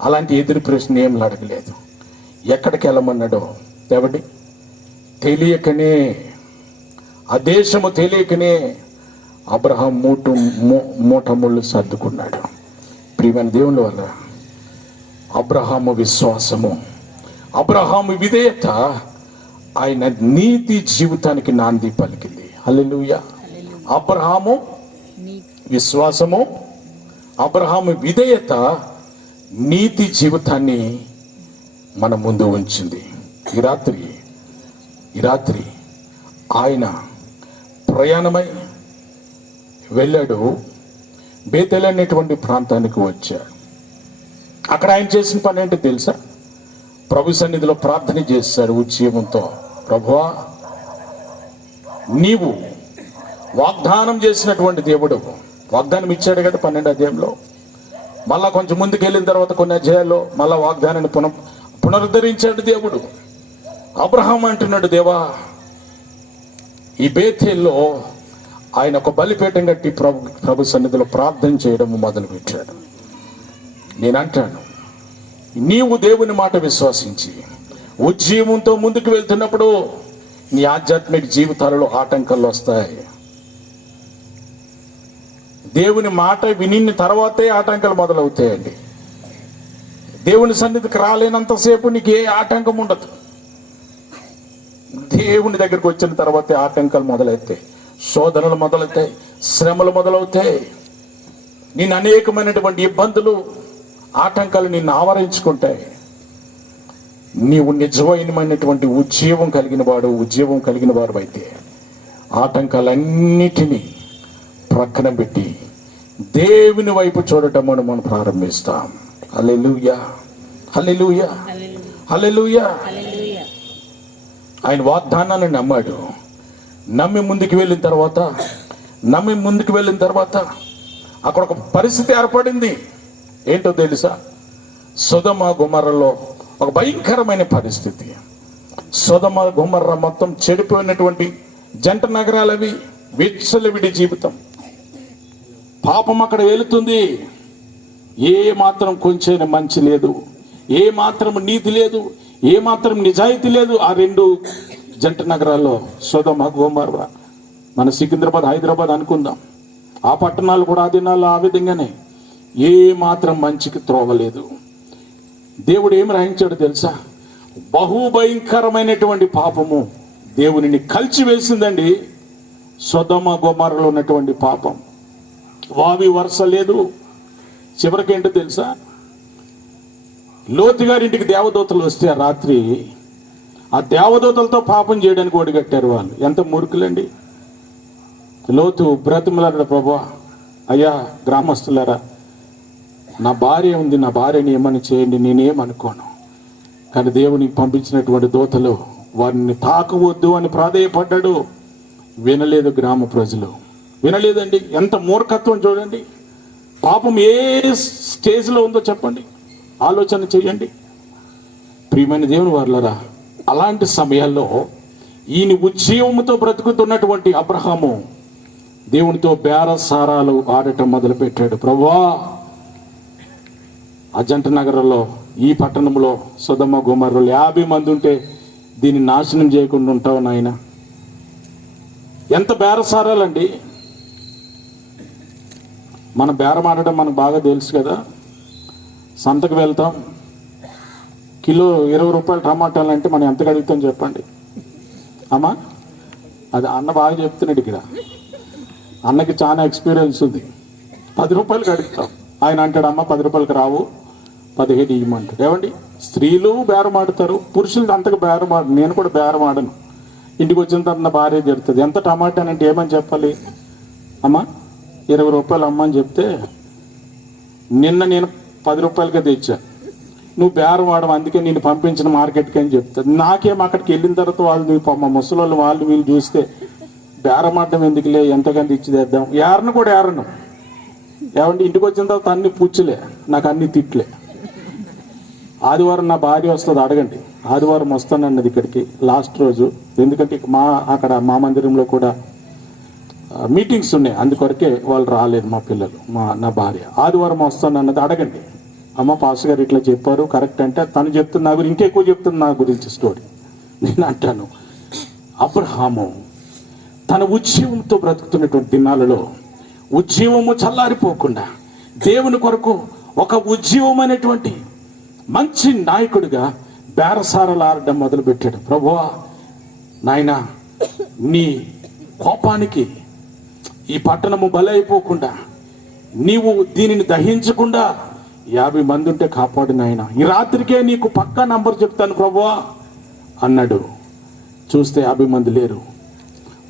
అలాంటి ఎదురు ప్రశ్న ఏం అడగలేదు. ఎక్కడికి వెళ్ళమన్నాడో ఎవడి తెలియకనే, ఆ దేశము తెలియకనే అబ్రహాం మూట ముళ్ళు సర్దుకున్నాడు. ప్రియమైన దేవుని వల్ల అబ్రహాము విశ్వాసము, అబ్రహాము విధేయత ఆయన నీతి జీవితానికి నాంది పలికింది. హల్లెలూయా. అబ్రహాము విశ్వాసము, అబ్రహాము విధేయత నీతి జీవితాన్ని మన ముందు ఉంచింది. ఈ రాత్రి ఆయన ప్రయాణమై వెళ్ళాడు. బేతేలు అనేటువంటి ప్రాంతానికి వచ్చాడు. అక్కడ ఆయన చేసిన పని ఏంటో తెలుసా? ప్రభు సన్నిధిలో ప్రార్థన చేశాడు ఉజ్జీవంతో. ప్రభువా, నీవు వాగ్దానం చేసినటువంటి దేవుడు, వాగ్దానం ఇచ్చాడు కదా 12వ అధ్యాయంలో. మళ్ళా కొంచెం ముందుకు వెళ్ళిన తర్వాత కొన్ని అధ్యాయాల్లో మళ్ళా వాగ్దానాన్ని పునరుద్ధరించాడు దేవుడు. అబ్రహాం అంటున్నాడు, దేవా, ఈ బేతేల్లో ఆయన ఒక బలిపీఠం కట్టి ప్రభు సన్నిధిలో ప్రార్థన చేయడం మొదలుపెట్టాడు. నేనంటాను, నీవు దేవుని మాట విశ్వసించి ఉజ్జీవంతో ముందుకు వెళ్తున్నప్పుడు నీ ఆధ్యాత్మిక జీవితాలలో ఆటంకాలు వస్తాయి. దేవుని మాట వినిన తర్వాతే ఆటంకాలు మొదలవుతాయండి. దేవుని సన్నిధికి రాలేనంతసేపు నీకు ఏ ఆటంకం ఉండదు. దేవుని దగ్గరికి వచ్చిన తర్వాతే ఆటంకాలు మొదలవుతాయి, శోధనలు మొదలవుతాయి, శ్రమలు మొదలవుతాయి. నేను అనేకమైనటువంటి ఇబ్బందులు, ఆటంకాలు నిన్ను ఆవరించుకుంటాయి. నీవు నిజమైనటువంటి ఉజ్జీవం కలిగిన వాడు అయితే ఆటంకాలన్నిటినీ ప్రక్కన పెట్టి దేవుని వైపు చూడటం మనం ప్రారంభిస్తాం. హల్లెలూయా, హల్లెలూయా, హల్లెలూయా. ఆయన వాగ్దానాన్ని నమ్మాడు. నమ్మి ముందుకు వెళ్ళిన తర్వాత అక్కడ ఒక పరిస్థితి ఏర్పడింది. ఏంటో తెలుసా? సొదొమ గొమొర్రాలో ఒక భయంకరమైన పరిస్థితి. సొదొమ గొమొర్రా మొత్తం చెడిపోయినటువంటి జంట నగరాలవి, విచ్చలవిడి జీవితం. పాపం అక్కడ వెళుతుంది. ఏ మాత్రం కొంచెం మంచి లేదు, ఏ మాత్రం నీతి లేదు, ఏ మాత్రం నిజాయితీ లేదు. ఆ 2 జంట నగరాల్లో సొదొమ గొమొర్రా. మన సికింద్రాబాద్, హైదరాబాద్ అనుకుందాం. ఆ పట్టణాలు కూడా ఆ దినాల్లో ఆ విధంగానే ఏ మాత్రం మంచికి త్రోవలేదు. దేవుడు ఏం రాయించాడు తెలుసా? బహుభయంకరమైనటువంటి పాపము దేవునిని కలిచివేసిందండి. సొదొమ గొమొర్రాలో ఉన్నటువంటి పాపం వావి వరుస లేదు. చివరికి ఏంటో తెలుసా? లోతు గారింటికి దేవదూతలు వస్తే ఆ రాత్రి ఆ దేవదూతలతో పాపం చేయడానికి ఒడిగట్టారు వాళ్ళు. ఎంత మూర్ఖులండి! లోతు బ్రతిమలాడు, ప్రభువా, అయ్యా గ్రామస్తులారా, నా భార్య ఉంది, నా భార్యని ఏమని చేయండి, నేనేమనుకోను. కానీ దేవునికి పంపించినటువంటి దూతలు వారిని తాకవద్దు అని ప్రాధేయపడ్డాడు. వినలేదు గ్రామ ప్రజలు, వినలేదండి. ఎంత మూర్ఖత్వం చూడండి. పాపం ఏ స్టేజ్లో ఉందో చెప్పండి, ఆలోచన చేయండి. ప్రియమైన దేవుని వారలారా, అలాంటి సమయాల్లో ఈయన ఉజ్జీవముతో బ్రతుకుతున్నటువంటి అబ్రహాము దేవునితో బేరసారాలు ఆడటం మొదలుపెట్టాడు. ప్రభువా, అజంట నగరంలో ఈ పట్టణంలో సొదొమ గొమొర్రాలో 50 మంది ఉంటే దీన్ని నాశనం చేయకుండా ఉంటావు నాయన. ఎంత బేరసారాలండి. మన బేరం ఆడడం మనకు బాగా తెలుసు కదా. సంతకు వెళ్తాం, కిలో 20 రూపాయలు టమాటాలు అంటే మనం ఎంత అడుగుతాం చెప్పండి అమ్మా. అది అన్న బాగా చెప్తున్నాడు ఇక్కడ. అన్నకి చాలా ఎక్స్పీరియన్స్ ఉంది. 10 రూపాయలకి అడుగుతాం. ఆయన అంటాడు, అమ్మ 10 రూపాయలకి రావు, 15 ఇవ్వమంటాడు. ఏమండి, స్త్రీలు బేరం ఆడతారు, పురుషులు అంతగా బేరం ఆడు. నేను కూడా బేరం ఆడను. ఇంటికి వచ్చిన తర్వాత నా భార్య జరుగుతుంది, ఎంత టమాటా అంటే ఏమని చెప్పాలి అమ్మ, 20 రూపాయలు అమ్మ అని చెప్తే, నిన్న నేను 10 రూపాయలకే తెచ్చా, నువ్వు బేరం ఆడవు అందుకే నేను పంపించిన మార్కెట్కి అని చెప్తాను. నాకేం అక్కడికి వెళ్ళిన తర్వాత వాళ్ళు మా ముసలోళ్ళు వాళ్ళు వీళ్ళు చూస్తే బేరం ఆడడం ఎందుకులే, ఎంతకంత ఇచ్చి తెద్దాం, ఏరను కూడా ఏరను. ఏమంటే ఇంటికి వచ్చిన తర్వాత అన్ని పుచ్చులే, నాకు అన్ని తిట్లే. ఆదివారం నా భార్య వస్తుంది, అడగండి. ఆదివారం వస్తానన్నది ఇక్కడికి లాస్ట్ రోజు. ఎందుకంటే అక్కడ మా మందిరంలో కూడా మీటింగ్స్ ఉన్నాయి, అందుకొరకే వాళ్ళు రాలేదు మా పిల్లలు, నా భార్య. ఆదివారం వస్తానన్నది అడగండి. అమ్మ పాస్టర్ గారు ఇట్లా చెప్పారు కరెక్ట్ అంటే తను చెప్తున్న నా గురించి ఇంకెక్కువ చెప్తుంది నా గురించి స్టోరీ. నేను అంటాను, అబ్రహాము తన ఉజ్జీవంతో బ్రతుకుతున్నటువంటి దినాలలో ఉజ్జీవము చల్లారిపోకుండా దేవుని కొరకు ఒక ఉజ్జీవమైనటువంటి మంచి నాయకుడిగా బేరసారలు ఆడడం మొదలుపెట్టాడు. ప్రభువా నాయనా, నీ కోపానికి ఈ పట్టణము బలైపోకుండా, నీవు దీనిని దహించకుండా 50 మంది ఉంటే కాపాడు నాయన, ఈ రాత్రికే నీకు పక్కా నంబర్ చెప్తాను ప్రభువా అన్నాడు. చూస్తే 50 మంది లేరు.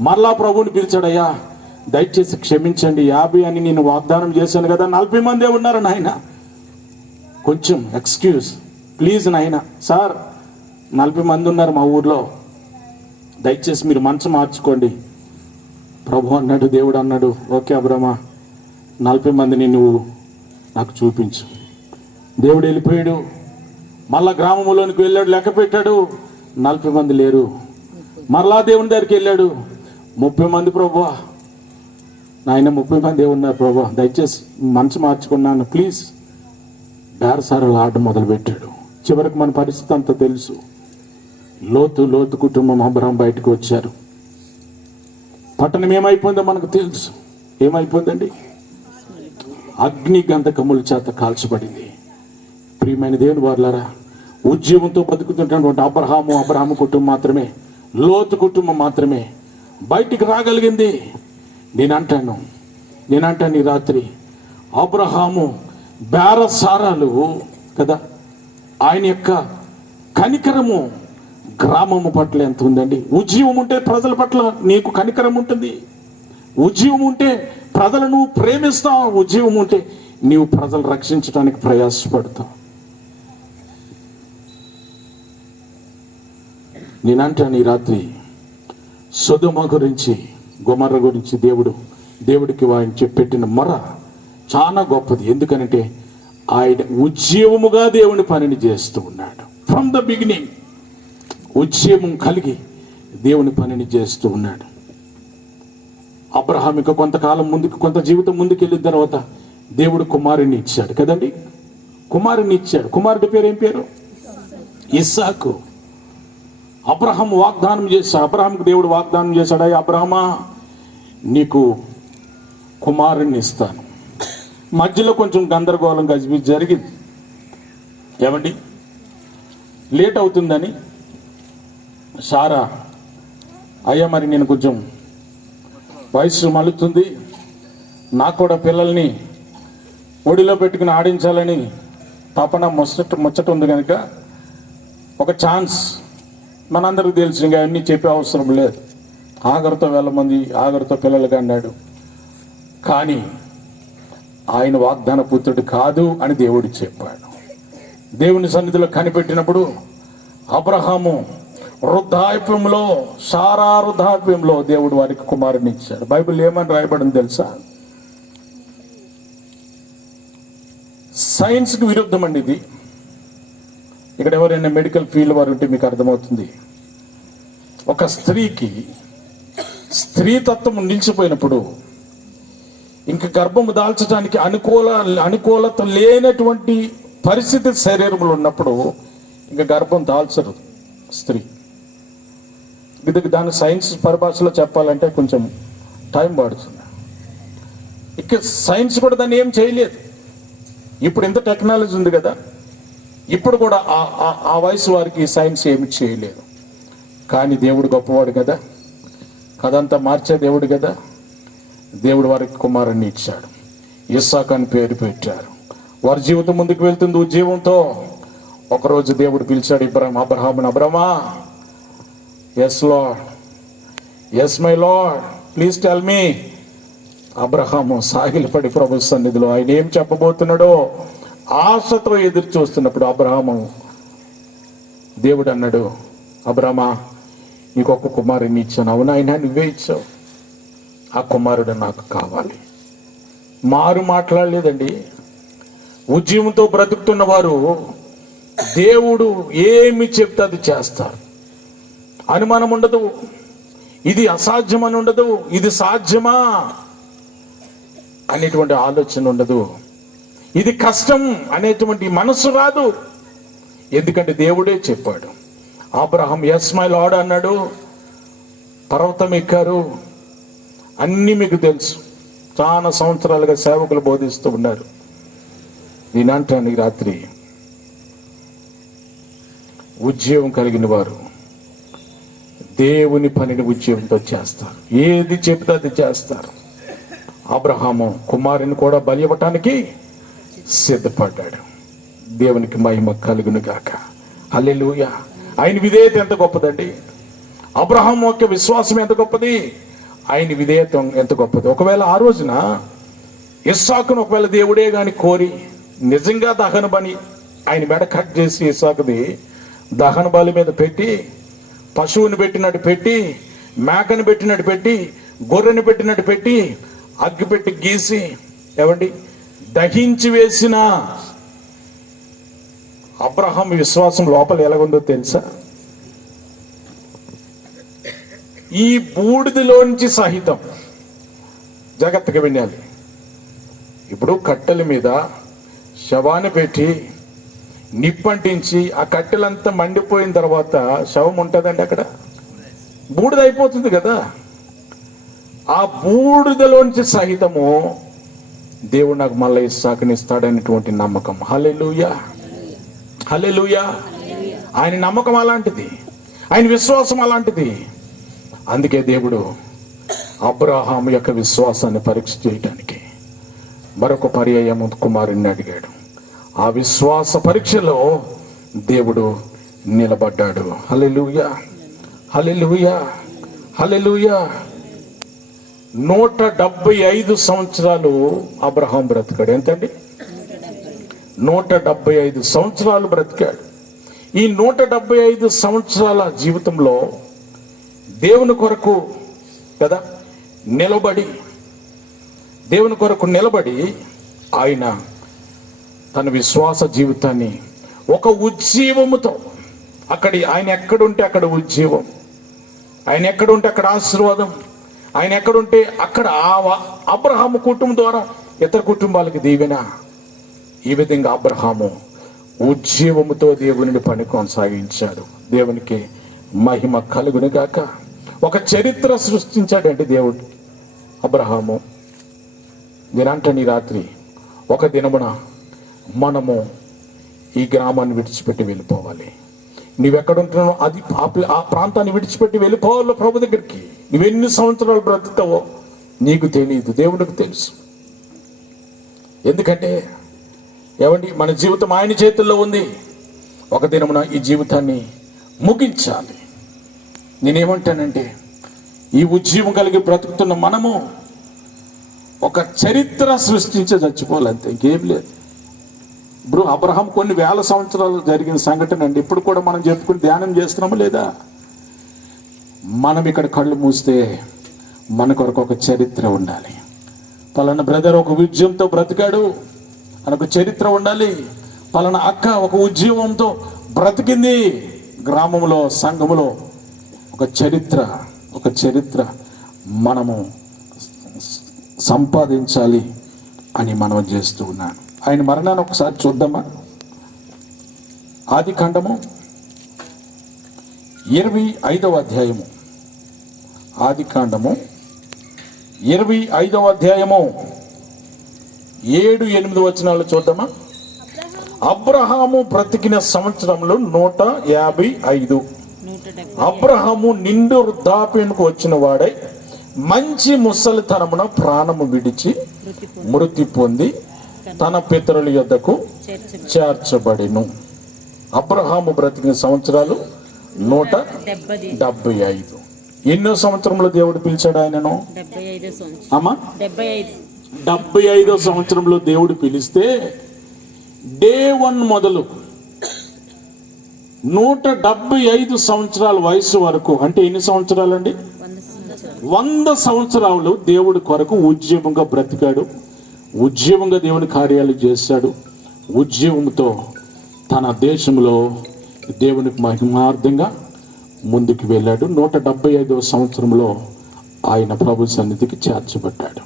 మరలా ప్రభువుని పిలిచాడయ్యా, దయచేసి క్షమించండి, 50 అని నేను వాగ్దానం చేశాను కదా, 40 మందే ఉన్నారు నాయన, కొంచెం ఎక్స్క్యూజ్ ప్లీజ్ నాయన. సార్ 40 మంది ఉన్నారు మా ఊర్లో, దయచేసి మీరు మనసు మార్చుకోండి. ప్రభు అన్నాడు, దేవుడు అన్నాడు, ఓకే అబ్రహ్మ, 40 మందిని నువ్వు నాకు చూపించు. దేవుడు వెళ్ళిపోయాడు. మళ్ళా గ్రామంలోనికి వెళ్ళాడు, లెక్క పెట్టాడు, 40 మంది లేరు. మరలా దేవుని దగ్గరికి వెళ్ళాడు, 30 మంది ప్రభువా నాయన, 30 మంది ఉన్నారు ప్రభువా, దయచేసి మనసు మార్చుకున్నాను ప్లీజ్. బేరసారాలు ఆడడం మొదలుపెట్టాడు. చివరికి మన పరిస్థితి అంతా తెలుసు. లోతు కుటుంబం అబ్రహాం బయటకు వచ్చారు. పట్టణం ఏమైపోయిందో మనకు తెలుసు. ఏమైపోయిందండి? అగ్ని గంధకముల చేత కాల్చబడింది. ప్రియమైన దేవుని వారలారా, ఉద్యమంతో బతుకుతున్నటువంటి అబ్రహాము కుటుంబం మాత్రమే, లోతు కుటుంబం మాత్రమే బయటికి రాగలిగింది. నేనంటాను ఈ రాత్రి అబ్రహాము బేరసారాలు కదా, ఆయన యొక్క కనికరము గ్రామము పట్ల ఎంత ఉందండి. ఉజ్జీవం ఉంటే ప్రజల పట్ల నీకు కనికరం ఉంటుంది. ఉజ్జీవం ఉంటే ప్రజలను ప్రేమిస్తావు. ఉజ్జీవం ఉంటే నీవు ప్రజలు రక్షించడానికి ప్రయాసపడతావు. నేనంటాను ఈ రాత్రి సొదొమ గురించి, గొమొర్రా గురించి దేవుడికి ఆయన చెప్పెట్టిన మొర చాలా గొప్పది. ఎందుకనంటే ఆయన ఉజ్జీవముగా దేవుని పనిని చేస్తూ ఉన్నాడు. ఫ్రమ్ ద బిగినింగ్ ఉజ్జీవం కలిగి దేవుని పనిని చేస్తూ ఉన్నాడు. అబ్రహాం ఇక కొంతకాలం ముందుకు, కొంత జీవితం ముందుకు వెళ్ళిన తర్వాత దేవుడు కుమారుని ఇచ్చాడు కదండి. కుమారుని ఇచ్చాడు. కుమారుడి పేరు ఏం పేరు? ఇస్సాకు. అబ్రహాం వాగ్దానం చేశాడు. అబ్రహాంకి దేవుడు వాగ్దానం చేశాడు, అబ్రహామా నీకు కుమారుని ఇస్తాను. మధ్యలో కొంచెం గందరగోళం గజిబిజి జరిగింది. ఏమండి, లేట్ అవుతుందని సారా, అయ్యా మరి నేను కొంచెం వయసు మలుతుంది, నాకు కూడా పిల్లల్ని ఒడిలో పెట్టుకుని ఆడించాలని తపన ముచ్చట ఉంది కనుక ఒక ఛాన్స్, మనందరికి తెలుసు, ఇంకా అన్నీ చెప్పే అవసరం లేదు, ఆగరుతో వెళ్ళమంది, ఆగరుతో పిల్లలుగా అన్నాడు. కానీ ఆయన వాగ్దాన పుత్రుడు కాదు అని దేవుడు చెప్పాడు. దేవుని సన్నిధిలో కనిపెట్టినప్పుడు అబ్రహాము వృద్ధాప్యంలో, సారా వృద్ధాప్యంలో దేవుడు వారికి కుమారుని ఇచ్చాడు. బైబిల్ ఏమని రాయబడింది తెలుసా? సైన్స్కి విరుద్ధం అండి ఇది. ఇక్కడ ఎవరైనా మెడికల్ ఫీల్డ్ వారు ఉంటే మీకు అర్థమవుతుంది. ఒక స్త్రీకి స్త్రీతత్వం నిలిచిపోయినప్పుడు, ఇంక గర్భము దాల్చడానికి అనుకూలత లేనటువంటి పరిస్థితి శరీరంలో ఉన్నప్పుడు ఇంకా గర్భం దాల్చరు స్త్రీ. ఇది దాని సైన్స్ పరిభాషలో చెప్పాలంటే కొంచెం టైం పడుతుంది. ఇక సైన్స్ కూడా దాన్ని ఏం చేయలేదు. ఇప్పుడు ఇంత టెక్నాలజీ ఉంది కదా, ఇప్పుడు కూడా ఆ వయసు వారికి సైన్స్ ఏమి చేయలేదు. కానీ దేవుడు గొప్పవాడు కదా, కదంతా మార్చే దేవుడు కదా. దేవుడు వారికి కుమారుణ్ణి ఇచ్చాడు, ఇస్సాకు అని పేరు పెట్టారు. వారి జీవితం ముందుకు వెళ్తుంది ఉజ్జీవంతో. ఒకరోజు దేవుడు పిలిచాడు అబ్రహాముని, అబ్రహమా, yes Lord, yes my Lord, please tell me. అబ్రహాము సాగిలపడి ప్రభు సన్నిధిలో ఆయన ఏం చెప్పబోతున్నాడో ఆశతో ఎదురు చూస్తున్నప్పుడు అబ్రహాము, దేవుడు అన్నాడు, అబ్రహమా, నీకు ఒక కుమారుని ఇచ్చాను. అవును ఆయన, నువ్వే ఇచ్చావు. ఆ కుమారుడు నాకు కావాలి. మారు మాట్లాడలేదండి. ఉద్యమంతో బ్రతుకుతున్న వారు దేవుడు ఏమి చెప్తే అది చేస్తారు. అనుమానం ఉండదు, ఇది అసాధ్యం అని ఉండదు, ఇది సాధ్యమా అనేటువంటి ఆలోచన ఉండదు, ఇది కష్టం అనేటువంటి మనసు రాదు. ఎందుకంటే దేవుడే చెప్పాడు. అబ్రహాం ఎస్ మై లార్డ్ అన్నాడు. పర్వతం ఎక్కారు. అన్నీ మీకు తెలుసు, చాలా సంవత్సరాలుగా సేవకులు బోధిస్తూ ఉన్నారు. నేనంటాను, ఈ రాత్రి ఉద్యోగం కలిగిన వారు దేవుని పనిని ఉద్యోగంతో చేస్తారు. ఏది చెప్తే అది చేస్తారు. అబ్రహాము కుమారుని కూడా బలి ఇవ్వటానికి సిద్ధపడ్డాడు. దేవునికి మహిమ కలుగును గాక. హల్లెలూయా. ఆయన విధేయత ఎంత గొప్పదండి. అబ్రహాం యొక్క విశ్వాసం ఎంత గొప్పది, ఆయన విధేయత ఎంత గొప్పది. ఒకవేళ ఆ రోజున ఇస్సాకును ఒకవేళ దేవుడే గాని కోరి నిజంగా దహన బలి ఆయన మెడ కట్ చేసి ఇస్సాకుది దహన బలి మీద పెట్టి, పశువుని పెట్టినట్టు పెట్టి, మేకను పెట్టినట్టు పెట్టి, గొర్రెని పెట్టినట్టు పెట్టి, అగ్గి పెట్టి గీసి ఏమండి దహించి వేసిన అబ్రహాం విశ్వాసం లోపల ఎలాగుందో తెలుసా? ఈ బూడిదలోంచి సహితం జాగ్రత్తగా వినాలి. ఇప్పుడు కట్టెల మీద శవాన్ని పెట్టి నిప్పంటించి ఆ కట్టెలంతా మండిపోయిన తర్వాత శవం ఉంటుందండి, అక్కడ బూడిద అయిపోతుంది కదా. ఆ బూడిదలోంచి సహితము దేవుడు నాకు మళ్ళీ ఇస్సాకునిస్తాడనేటువంటి నమ్మకం. హల్లెలూయా, హల్లెలూయా. ఆయన నమ్మకం అలాంటిది, ఆయన విశ్వాసం అలాంటిది. అందుకే దేవుడు అబ్రహాము యొక్క విశ్వాసాన్ని పరీక్ష చేయడానికి మరొక పర్యాయం కుమారుణ్ణి అడిగాడు. ఆ విశ్వాస పరీక్షలో దేవుడు నిలబడ్డాడు. హల్లెలూయా, హల్లెలూయా, హల్లెలూయా. 175 సంవత్సరాలు అబ్రహాం బ్రతికాడు. ఎంతండి? 175 సంవత్సరాలు బ్రతికాడు. ఈ 175 సంవత్సరాల జీవితంలో దేవుని కొరకు కదా నిలబడి, దేవుని కొరకు నిలబడి ఆయన తన విశ్వాస జీవితాన్ని ఒక ఉజ్జీవముతో, ఆయన ఎక్కడుంటే అక్కడ ఉజ్జీవం, ఆయన ఎక్కడుంటే అక్కడ ఆశీర్వాదం, ఆయన ఎక్కడుంటే అక్కడ అబ్రహాము కుటుంబం ద్వారా ఇతర కుటుంబాలకు దీవెన. ఈ విధంగా అబ్రహాము ఉజ్జీవముతో దేవుని పని కొనసాగించాడు. దేవునికి మహిమ కలుగును గాక. ఒక చరిత్ర సృష్టించాడంటే దేవుడు అబ్రహాము. నేనంటాను, ఈ రాత్రి ఒక దినమున మనము ఈ గ్రామాన్ని విడిచిపెట్టి వెళ్ళిపోవాలి. నువ్వెక్కడుంటున్నావు అది ఆ ప్రాంతాన్ని విడిచిపెట్టి వెళ్ళిపోవాలి ప్రభు దగ్గరికి. నువ్వెన్ని సంవత్సరాలు బ్రతుకుతావో నీకు తెలియదు, దేవుడికి తెలుసు. ఎందుకంటే ఏమండి, మన జీవితం ఆయన చేతుల్లో ఉంది. ఒక దినమున ఈ జీవితాన్ని ముగించాలి. నేనేమంటానంటే, ఈ ఉజ్జీవం కలిగి బ్రతుకుతున్న మనము ఒక చరిత్ర సృష్టించి చచ్చిపోవాలంతే, ఇంకేం లేదు. ఇప్పుడు అబ్రహాం కొన్ని వేల సంవత్సరాలు జరిగిన సంఘటన అండి. ఇప్పుడు కూడా మనం చెప్పుకుని ధ్యానం చేస్తున్నామా లేదా? మనం ఇక్కడ కళ్ళు మూస్తే మన కొరకు ఒక చరిత్ర ఉండాలి. పలానా బ్రదర్ ఒక ఉద్యమంతో బ్రతికాడు అని ఒక చరిత్ర ఉండాలి. పలానా అక్క ఒక ఉద్యమంతో బ్రతికింది, గ్రామంలో సంఘములో ఒక చరిత్ర మనము సంపాదించాలి అని మనం చేస్తూ ఉన్నాను. ఆయన మరణాన్ని ఒకసారి చూద్దామా? ఆదికాండము 25వ అధ్యాయము. ఆదికాండము 25వ అధ్యాయము 7-8 వచనాలు చూద్దామా. అబ్రహాము బ్రతికిన సంవత్సరంలో 155. అబ్రహాము నిండు వృద్ధాప్యానికి వచ్చిన వాడై మంచి ముసలితనమున ప్రాణము విడిచి మృతి పొంది తన పితరుల యొద్దకు చేర్చబడెను. అబ్రహాము బ్రతికిన సంవత్సరాలు 175. ఎన్నో సంవత్సరంలో దేవుడు పిలిచాడు ఆయనను? 75వ సంవత్సరంలో దేవుడు పిలిస్తే డే 1 మొదలు 175 సంవత్సరాల వయసు వరకు, అంటే ఎన్ని సంవత్సరాలండి? 100 సంవత్సరాలు దేవుడి కొరకు ఉద్యమంగా బ్రతికాడు. ఉద్యమంగా దేవుని కార్యాలు చేశాడు. ఉద్యమంతో తన దేశంలో దేవునికి మహిమార్థంగా ముందుకు వెళ్ళాడు. 175వ సంవత్సరంలో ఆయన ప్రభు సన్నిధికి చేర్చబడ్డాడు.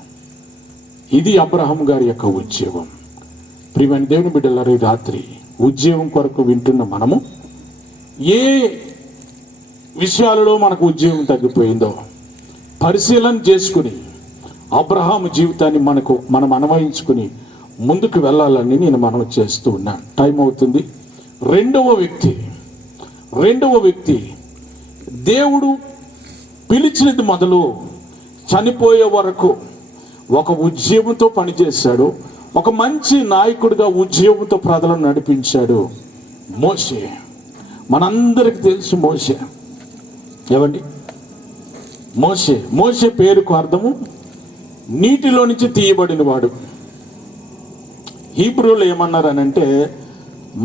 ఇది అబ్రహాం గారి యొక్క ఉద్యోగం. ప్రియమైన దేవుని బిడ్డలారా, ఈ రాత్రి ఉద్యోగం కొరకు వింటున్న మనము ఏ విషయాలలో మనకు ఉద్యోగం తగ్గిపోయిందో పరిశీలన చేసుకుని అబ్రహాం జీవితాన్ని మనం అన్వయించుకుని ముందుకు వెళ్ళాలని నేను మనం చేస్తూ ఉన్నాను. టైం అవుతుంది. రెండవ వ్యక్తి దేవుడు పిలిచినది మొదలు చనిపోయే వరకు ఒక ఉద్యమంతో పనిచేశాడు. ఒక మంచి నాయకుడిగా ఉద్యమంతో ప్రజలను నడిపించాడు. మోషే. మనందరికి తెలుసు మోషే. ఏమండి? మోషే పేరుకు అర్థము నీటిలో నుంచి తీయబడిన వాడు. హీబ్రూలో ఏమన్నారనంటే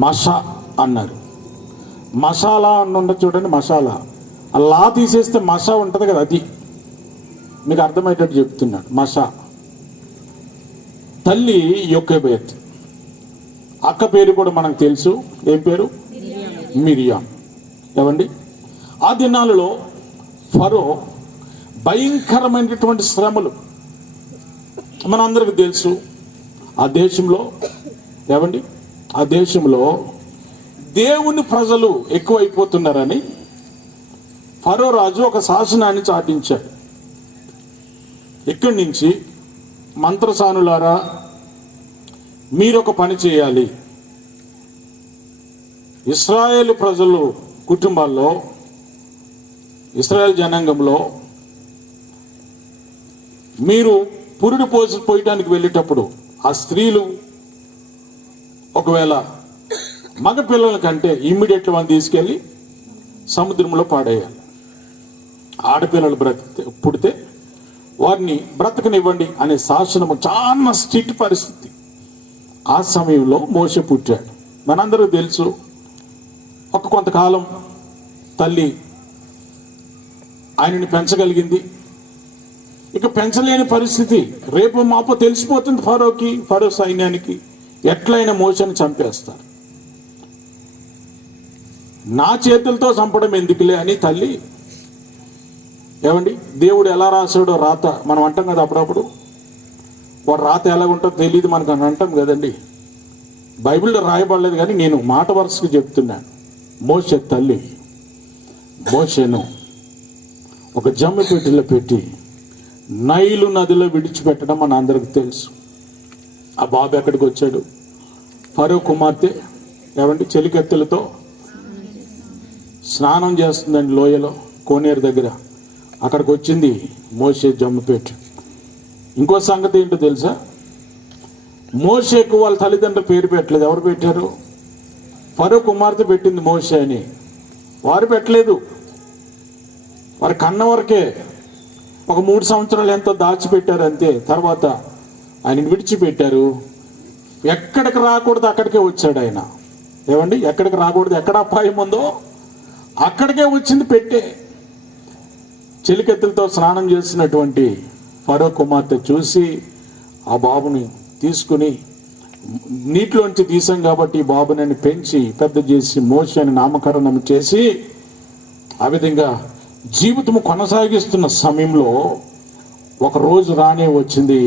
మషా అన్నారు. మసాలా అని చూడండి, మసాలా. అలా తీసేస్తే మషా ఉంటుంది కదా, అది మీకు అర్థమయ్యేటట్టు చెప్తున్నాడు. మషా. తల్లి యొకెబెత్. అక్క పేరు కూడా మనకు తెలుసు. ఏం పేరు? మిరియాం. ఏమండి? ఆ దినాలలో ఫరో భయంకరమైనటువంటి శ్రమలు మనందరికి తెలుసు. ఆ దేశంలో ఏమండి, ఆ దేశంలో దేవుని ప్రజలు ఎక్కువైపోతున్నారని ఫరో రాజు ఒక శాసనాన్ని చాటించాడు. ఇక్కడి నుంచి మంత్రసానులారా మీరు ఒక పని చేయాలి. ఇశ్రాయేలు ప్రజలు కుటుంబాల్లో, ఇశ్రాయేల్ జనాంగంలో మీరు పురుడు పోయటానికి వెళ్ళేటప్పుడు ఆ స్త్రీలు ఒకవేళ మగ పిల్లల కంటే ఇమ్మీడియట్ వాళ్ళని తీసుకెళ్ళి సముద్రంలో పాడేయాలి. ఆడపిల్లలు పుడితే వారిని బ్రతకనివ్వండి అనే శాసనము. చాలా స్ట్రిక్ట్ పరిస్థితి. ఆ సమయంలో మోషే పుట్టాడు. మనందరూ తెలుసు. కొంతకాలం తల్లి ఆయనని పెంచగలిగింది. ఇక పెంచలేని పరిస్థితి. రేపు మాపో తెలిసిపోతుంది ఫరోకి, ఫరో సైన్యానికి. ఎట్లయినా మోషేని చంపేస్తారు. నా చేతులతో చంపడం ఎందుకులే అని తల్లి, ఏమండి, దేవుడు ఎలా రాశాడో రాత మనం అంటాం కదా అప్పుడప్పుడు. వాడు రాత ఎలా ఉంటుందో తెలియదు మనకు అని అంటాం కదండి. బైబిల్లో రాయబడలేదు కానీ నేను మాట వరుసకు చెప్తున్నాను. మోషే తల్లి మోషేను ఒక జమ్మి పెట్టెలో పెట్టి నైలు నదిలో విడిచిపెట్టడం మన అందరికి తెలుసు. ఆ బాబు ఎక్కడికి వచ్చాడు? ఫరో కుమార్తె ఏమండి చెలికత్తెలతో స్నానం చేస్తుందండి లోయలో, కోనేరు దగ్గర. అక్కడికి వచ్చింది మోషే జమ్మిపేట. ఇంకో సంగతి ఏంటో తెలుసా? మోషేకు వాళ్ళ తల్లిదండ్రులు పేరు పెట్టలేదు. ఎవరు పెట్టారు? ఫరో కుమార్తె పెట్టింది మోషే అని. వారు పెట్టలేదు. వారి కన్న వరకే ఒక 3 సంవత్సరాలు ఎంతో దాచిపెట్టారు అంతే. తర్వాత ఆయన విడిచిపెట్టారు. ఎక్కడికి రాకూడదు అక్కడికే వచ్చాడు ఆయన. ఏమండి? ఎక్కడికి రాకూడదు, ఎక్కడ అపాయం ఉందో అక్కడికే వచ్చింది పెట్టే. చెలికెత్తులతో స్నానం చేసినటువంటి ఫరో కుమార్తె చూసి ఆ బాబుని తీసుకుని నీటిలోంచి తీసాం కాబట్టి ఈ బాబుని పెంచి పెద్ద చేసి మోషే అని నామకరణం చేసి ఆ విధంగా జీవితము కొనసాగిస్తున్న సమయంలో ఒక రోజు రానే వచ్చింది,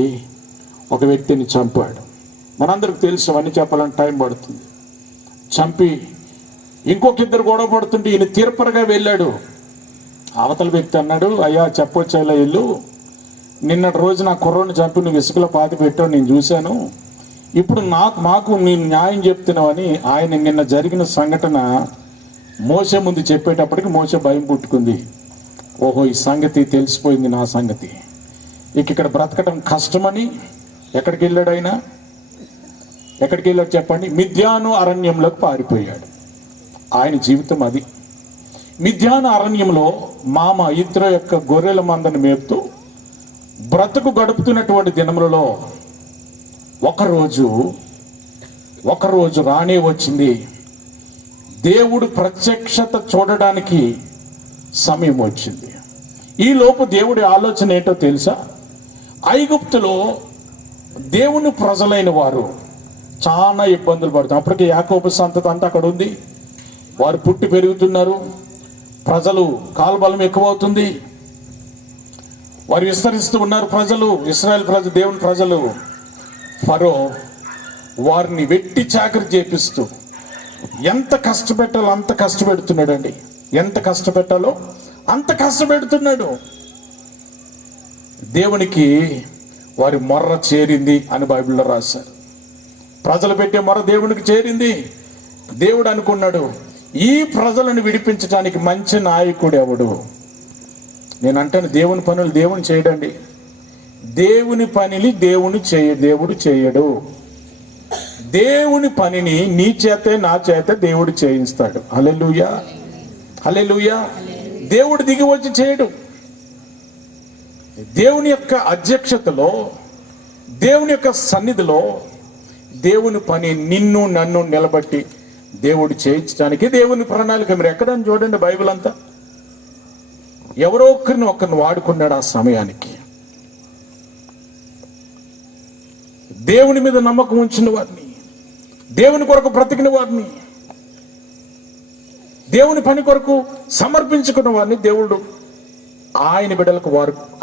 ఒక వ్యక్తిని చంపాడు. మనందరికి తెలుసు, అవన్నీ చెప్పాలంటే టైం పడుతుంది. చంపి ఇంకొక ఇద్దరు గొడవ పడుతుంటే ఈయన తీర్పరగా వెళ్ళాడు. అవతల వ్యక్తి అన్నాడు, అయ్యా చెప్పొచ్చేలా ఇల్లు, నిన్నటి రోజు నా కుర్రోని చంపి నువ్వు ఇసుకలో పాతి పెట్టావు, నేను చూశాను. ఇప్పుడు మాకు నేను న్యాయం చెప్తున్నావని ఆయన నిన్న జరిగిన సంఘటన మోసే ముందు చెప్పేటప్పటికి మోసే భయం పుట్టుకుంది. ఓహో, ఈ సంగతి తెలిసిపోయింది నా సంగతి, ఇక్కడ బ్రతకటం కష్టమని ఎక్కడికి వెళ్ళాడు ఆయన? ఎక్కడికి వెళ్ళాడు చెప్పండి? మిద్యాను అరణ్యంలోకి పారిపోయాడు. ఆయన జీవితం అది. మిద్యాను అరణ్యంలో మామ ఇద్దరు యొక్క గొర్రెల మందని మేపుతూ బ్రతుకు గడుపుతున్నటువంటి దినములలో ఒకరోజు రానే వచ్చింది. దేవుడు ప్రత్యక్షత చూడడానికి సమయం వచ్చింది. ఈ లోపు దేవుడి ఆలోచన ఏంటో తెలుసా? ఐగుప్తులో దేవుని ప్రజలైన వారు చాలా ఇబ్బందులు పడుతున్నారు. అప్పటికి యాకోబు సంతతి అంతా అక్కడ ఉంది. వారు పుట్టి పెరుగుతున్నారు. ప్రజలు కాల్బలం ఎక్కువ అవుతుంది. వారు విస్తరిస్తూ ఉన్నారు. ప్రజలు, ఇశ్రాయేల్ ప్రజలు, దేవుని ప్రజలు. ఫరో వారిని వెట్టి చాకరీ చేపిస్తూ ఎంత కష్టపెట్టాలో అంత కష్టపెడుతున్నాడండి. ఎంత కష్టపెట్టాలో అంత కష్టపెడుతున్నాడు. దేవునికి వారి మొర్ర చేరింది అని బైబిల్లో రాశారు. ప్రజలు పెట్టే మొర్ర దేవునికి చేరింది. దేవుడు అనుకున్నాడు, ఈ ప్రజలను విడిపించడానికి మంచి నాయకుడు ఎవడు? నేను అంటాను, దేవుని పనులు దేవుని చేయడండి. దేవుని పనిని దేవుడు చేయడు. దేవుని పనిని నీ చేతే నా చేత దేవుడు చేయిస్తాడు. హల్లెలూయా, హల్లెలూయా. దేవుడు దిగి వచ్చి చేయడు. దేవుని యొక్క అధ్యక్షతలో, దేవుని యొక్క సన్నిధిలో దేవుని పని నిన్ను నన్ను నిలబట్టి దేవుడు చేయించడానికి దేవుని ప్రణాళిక. మీరు ఎక్కడని చూడండి, బైబిల్ అంతా ఎవరో ఒకరిని వాడుకున్నాడు ఆ సమయానికి. దేవుని మీద నమ్మకం ఉంచిన వారిని, దేవుని కొరకు బ్రతికిన వారిని, దేవుని పని కొరకు సమర్పించుకున్న వారిని దేవుడు ఆయన బిడ్డలకు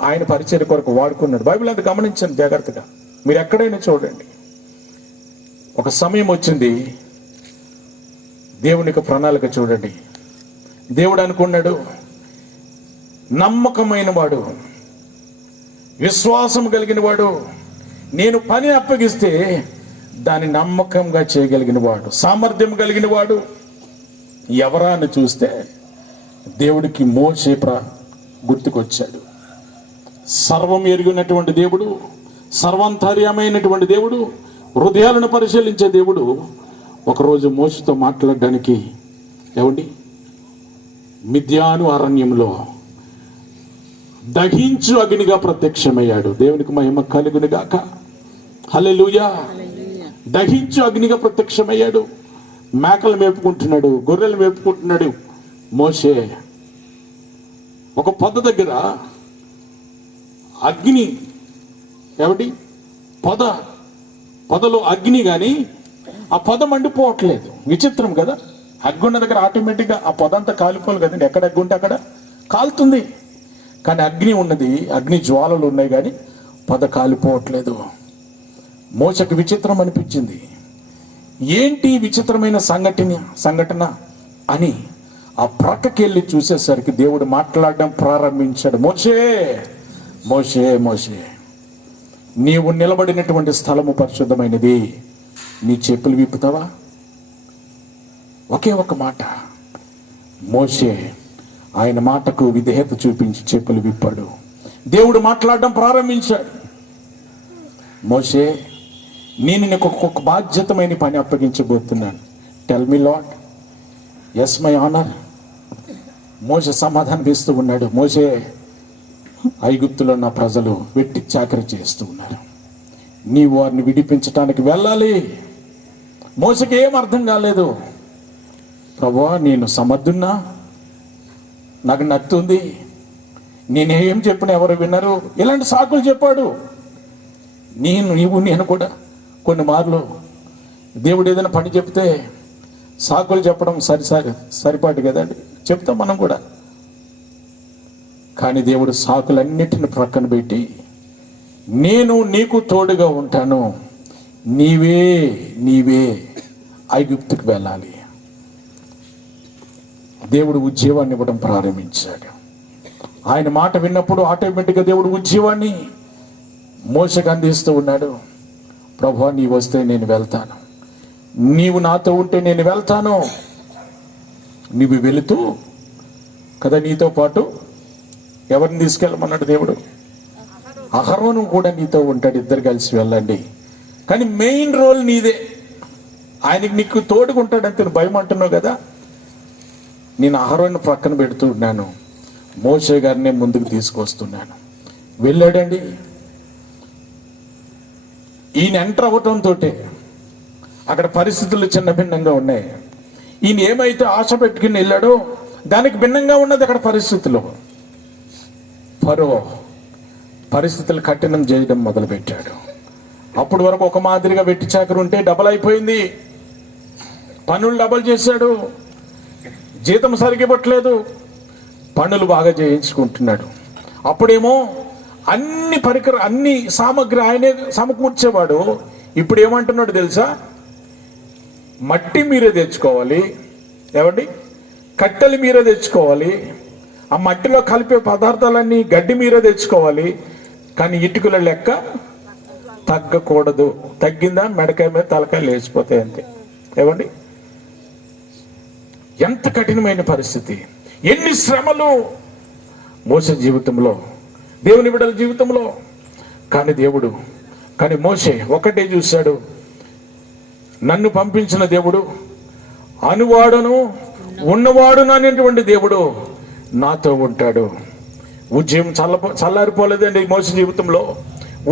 ఆయన పరిచర్య కొరకు వాడుకున్నాడు. బైబిల్ అంతా గమనించండి జాగ్రత్తగా. మీరు ఎక్కడైనా చూడండి. ఒక సమయం వచ్చింది, దేవునికి ప్రణాళిక చూడండి. దేవుడు అనుకున్నాడు, నమ్మకమైన వాడు, విశ్వాసం కలిగిన వాడు, నేను పని అప్పగిస్తే దాన్ని నమ్మకంగా చేయగలిగిన వాడు, సామర్థ్యం కలిగిన వాడు ఎవరా అని చూస్తే దేవుడికి మోషే గుర్తుకొచ్చాడు. సర్వం ఎరిగినటువంటి దేవుడు, సర్వాంతర్యమైనటువంటి దేవుడు, హృదయాలను పరిశీలించే దేవుడు ఒకరోజు మోషేతో మాట్లాడడానికి ఏమండి మిద్యాను అరణ్యంలో దహించు అగ్నిగా ప్రత్యక్షమయ్యాడు. దేవునికి మహిమ కలుగును గాక. హల్లెలూయా. దహించు అగ్నిగా ప్రత్యక్షమయ్యాడు. మేకలు మేపుకుంటున్నాడు, గొర్రెలు మేపుకుంటున్నాడు మోషే. ఒక పొద దగ్గర అగ్ని, ఏమిటి పొదలో అగ్ని, కానీ ఆ పొద మండిపోవట్లేదు. విచిత్రం కదా. అగ్గి ఉన్న దగ్గర ఆటోమేటిక్గా ఆ పొద అంతా కాలిపోవాలి కదండి. ఎక్కడ అగ్గి ఉంటే అక్కడ కాలుతుంది. కానీ అగ్ని ఉన్నది, అగ్ని జ్వాలలు ఉన్నాయి, కానీ పొద కాలిపోవట్లేదు. మోషకి విచిత్రం అనిపించింది. ఏంటి విచిత్రమైన సంఘటన అని ఆ ప్రక్కకెళ్ళి చూసేసరికి దేవుడు మాట్లాడడం ప్రారంభించాడు. మోషే మోషే మోషే, నీవు నిలబడినటువంటి స్థలము పరిశుద్ధమైనది, నీ చెప్పులు విప్పుతావా? ఒకే ఒక మాట. మోషే ఆయన మాటకు విధేయత చూపించి చెప్పులు విప్పాడు. దేవుడు మాట్లాడడం ప్రారంభించాడు. మోషే, నేను నీకు ఒక బాధ్యతమైన పని అప్పగించబోతున్నాను. Tell me Lord. Yes my honour. మోషే సమాధానం ఇస్తూ ఉన్నాడు. మోషే, ఐగుప్తులో నా ప్రజలు వెట్టి చాకరీ చేస్తూ ఉన్నారు, నీవు వారిని విడిపించడానికి వెళ్ళాలి. మోషకి ఏం అర్థం కాలేదు. ప్రభువా, నేను సమర్థున్నా, నాకు నత్తుంది, నేనేం చెప్పినా ఎవరు వినరు, ఇలాంటి సాకులు చెప్పాడు. నేను కూడా కొన్ని మార్లు దేవుడు ఏదైనా పని చెప్తే సాకులు చెప్పడం సరిపాటు కదండి, చెప్తాం మనం కూడా. కానీ దేవుడు సాకులన్నిటిని ప్రక్కన పెట్టి, నేను నీకు తోడుగా ఉంటాను, నీవే ఐగుప్తుకు వెళ్ళాలి. దేవుడు ఉజ్జీవాన్ని ఇవ్వడం ప్రారంభించాడు. ఆయన మాట విన్నప్పుడు ఆటోమేటిక్గా దేవుడు ఉజ్జీవాన్ని మోషకు అందిస్తూ ఉన్నాడు. ప్రభువా, నీవు వస్తే నేను వెళ్తాను, నీవు నాతో ఉంటే నేను వెళ్తాను. నీవు వెళుతూ కదా, నీతో పాటు ఎవరిని తీసుకెళ్ళమన్నాడు దేవుడు? అహరోను కూడా నీతో ఉంటాడు, ఇద్దరు కలిసి వెళ్ళండి. కానీ మెయిన్ రోల్ నీదే. ఆయనకి నీకు తోడుకుంటాడంటే నువ్వు భయం అంటున్నావు కదా. నేను అహరోను ప్రక్కన పెడుతూ ఉన్నాను, మోషే గారినే ముందుకు తీసుకొస్తున్నాను. వెళ్ళాడండి. ఈయన ఎంటర్ అవ్వటంతో అక్కడ పరిస్థితులు చిన్న భిన్నంగా ఉన్నాయి. ఈయన ఏమైతే ఆశ పెట్టుకుని వెళ్ళాడో దానికి భిన్నంగా ఉన్నది అక్కడ పరిస్థితులు. ఫరో పరిస్థితులు కఠినం చేయడం మొదలుపెట్టాడు. అప్పటి వరకు ఒక మాదిరిగా వెట్టి చాకరు ఉంటే డబల్ అయిపోయింది. పనులు డబల్ చేశాడు, జీతం సరిగ్గా ఇవ్వట్లేదు, పనులు బాగా చేయించుకుంటున్నాడు. అప్పుడేమో అన్ని సామగ్రి ఆయనే సమకూర్చేవాడు. ఇప్పుడు ఏమంటున్నాడు తెలుసా? మట్టి మీరే తెచ్చుకోవాలి, ఏమండి, కట్టెలు మీరే తెచ్చుకోవాలి, ఆ మట్టిలో కలిపే పదార్థాలన్నీ గడ్డి మీరే తెచ్చుకోవాలి, కానీ ఇటుకల లెక్క తగ్గకూడదు. తగ్గిందా మెడకాయ మీద తలకాయ లేచిపోతాయి అంతే. ఏమండి, ఎంత కఠినమైన పరిస్థితి, ఎన్ని శ్రమలు మోసే జీవితంలో, దేవుని బిడ్డల జీవితంలో. కానీ మోసే ఒకటే చూశాడు, నన్ను పంపించిన దేవుడు, అనువాడును ఉన్నవాడును అనేటువంటి దేవుడు నాతో ఉంటాడు. ఉజ్జీవం చల్లారిపోలేదండి మోసే జీవితంలో.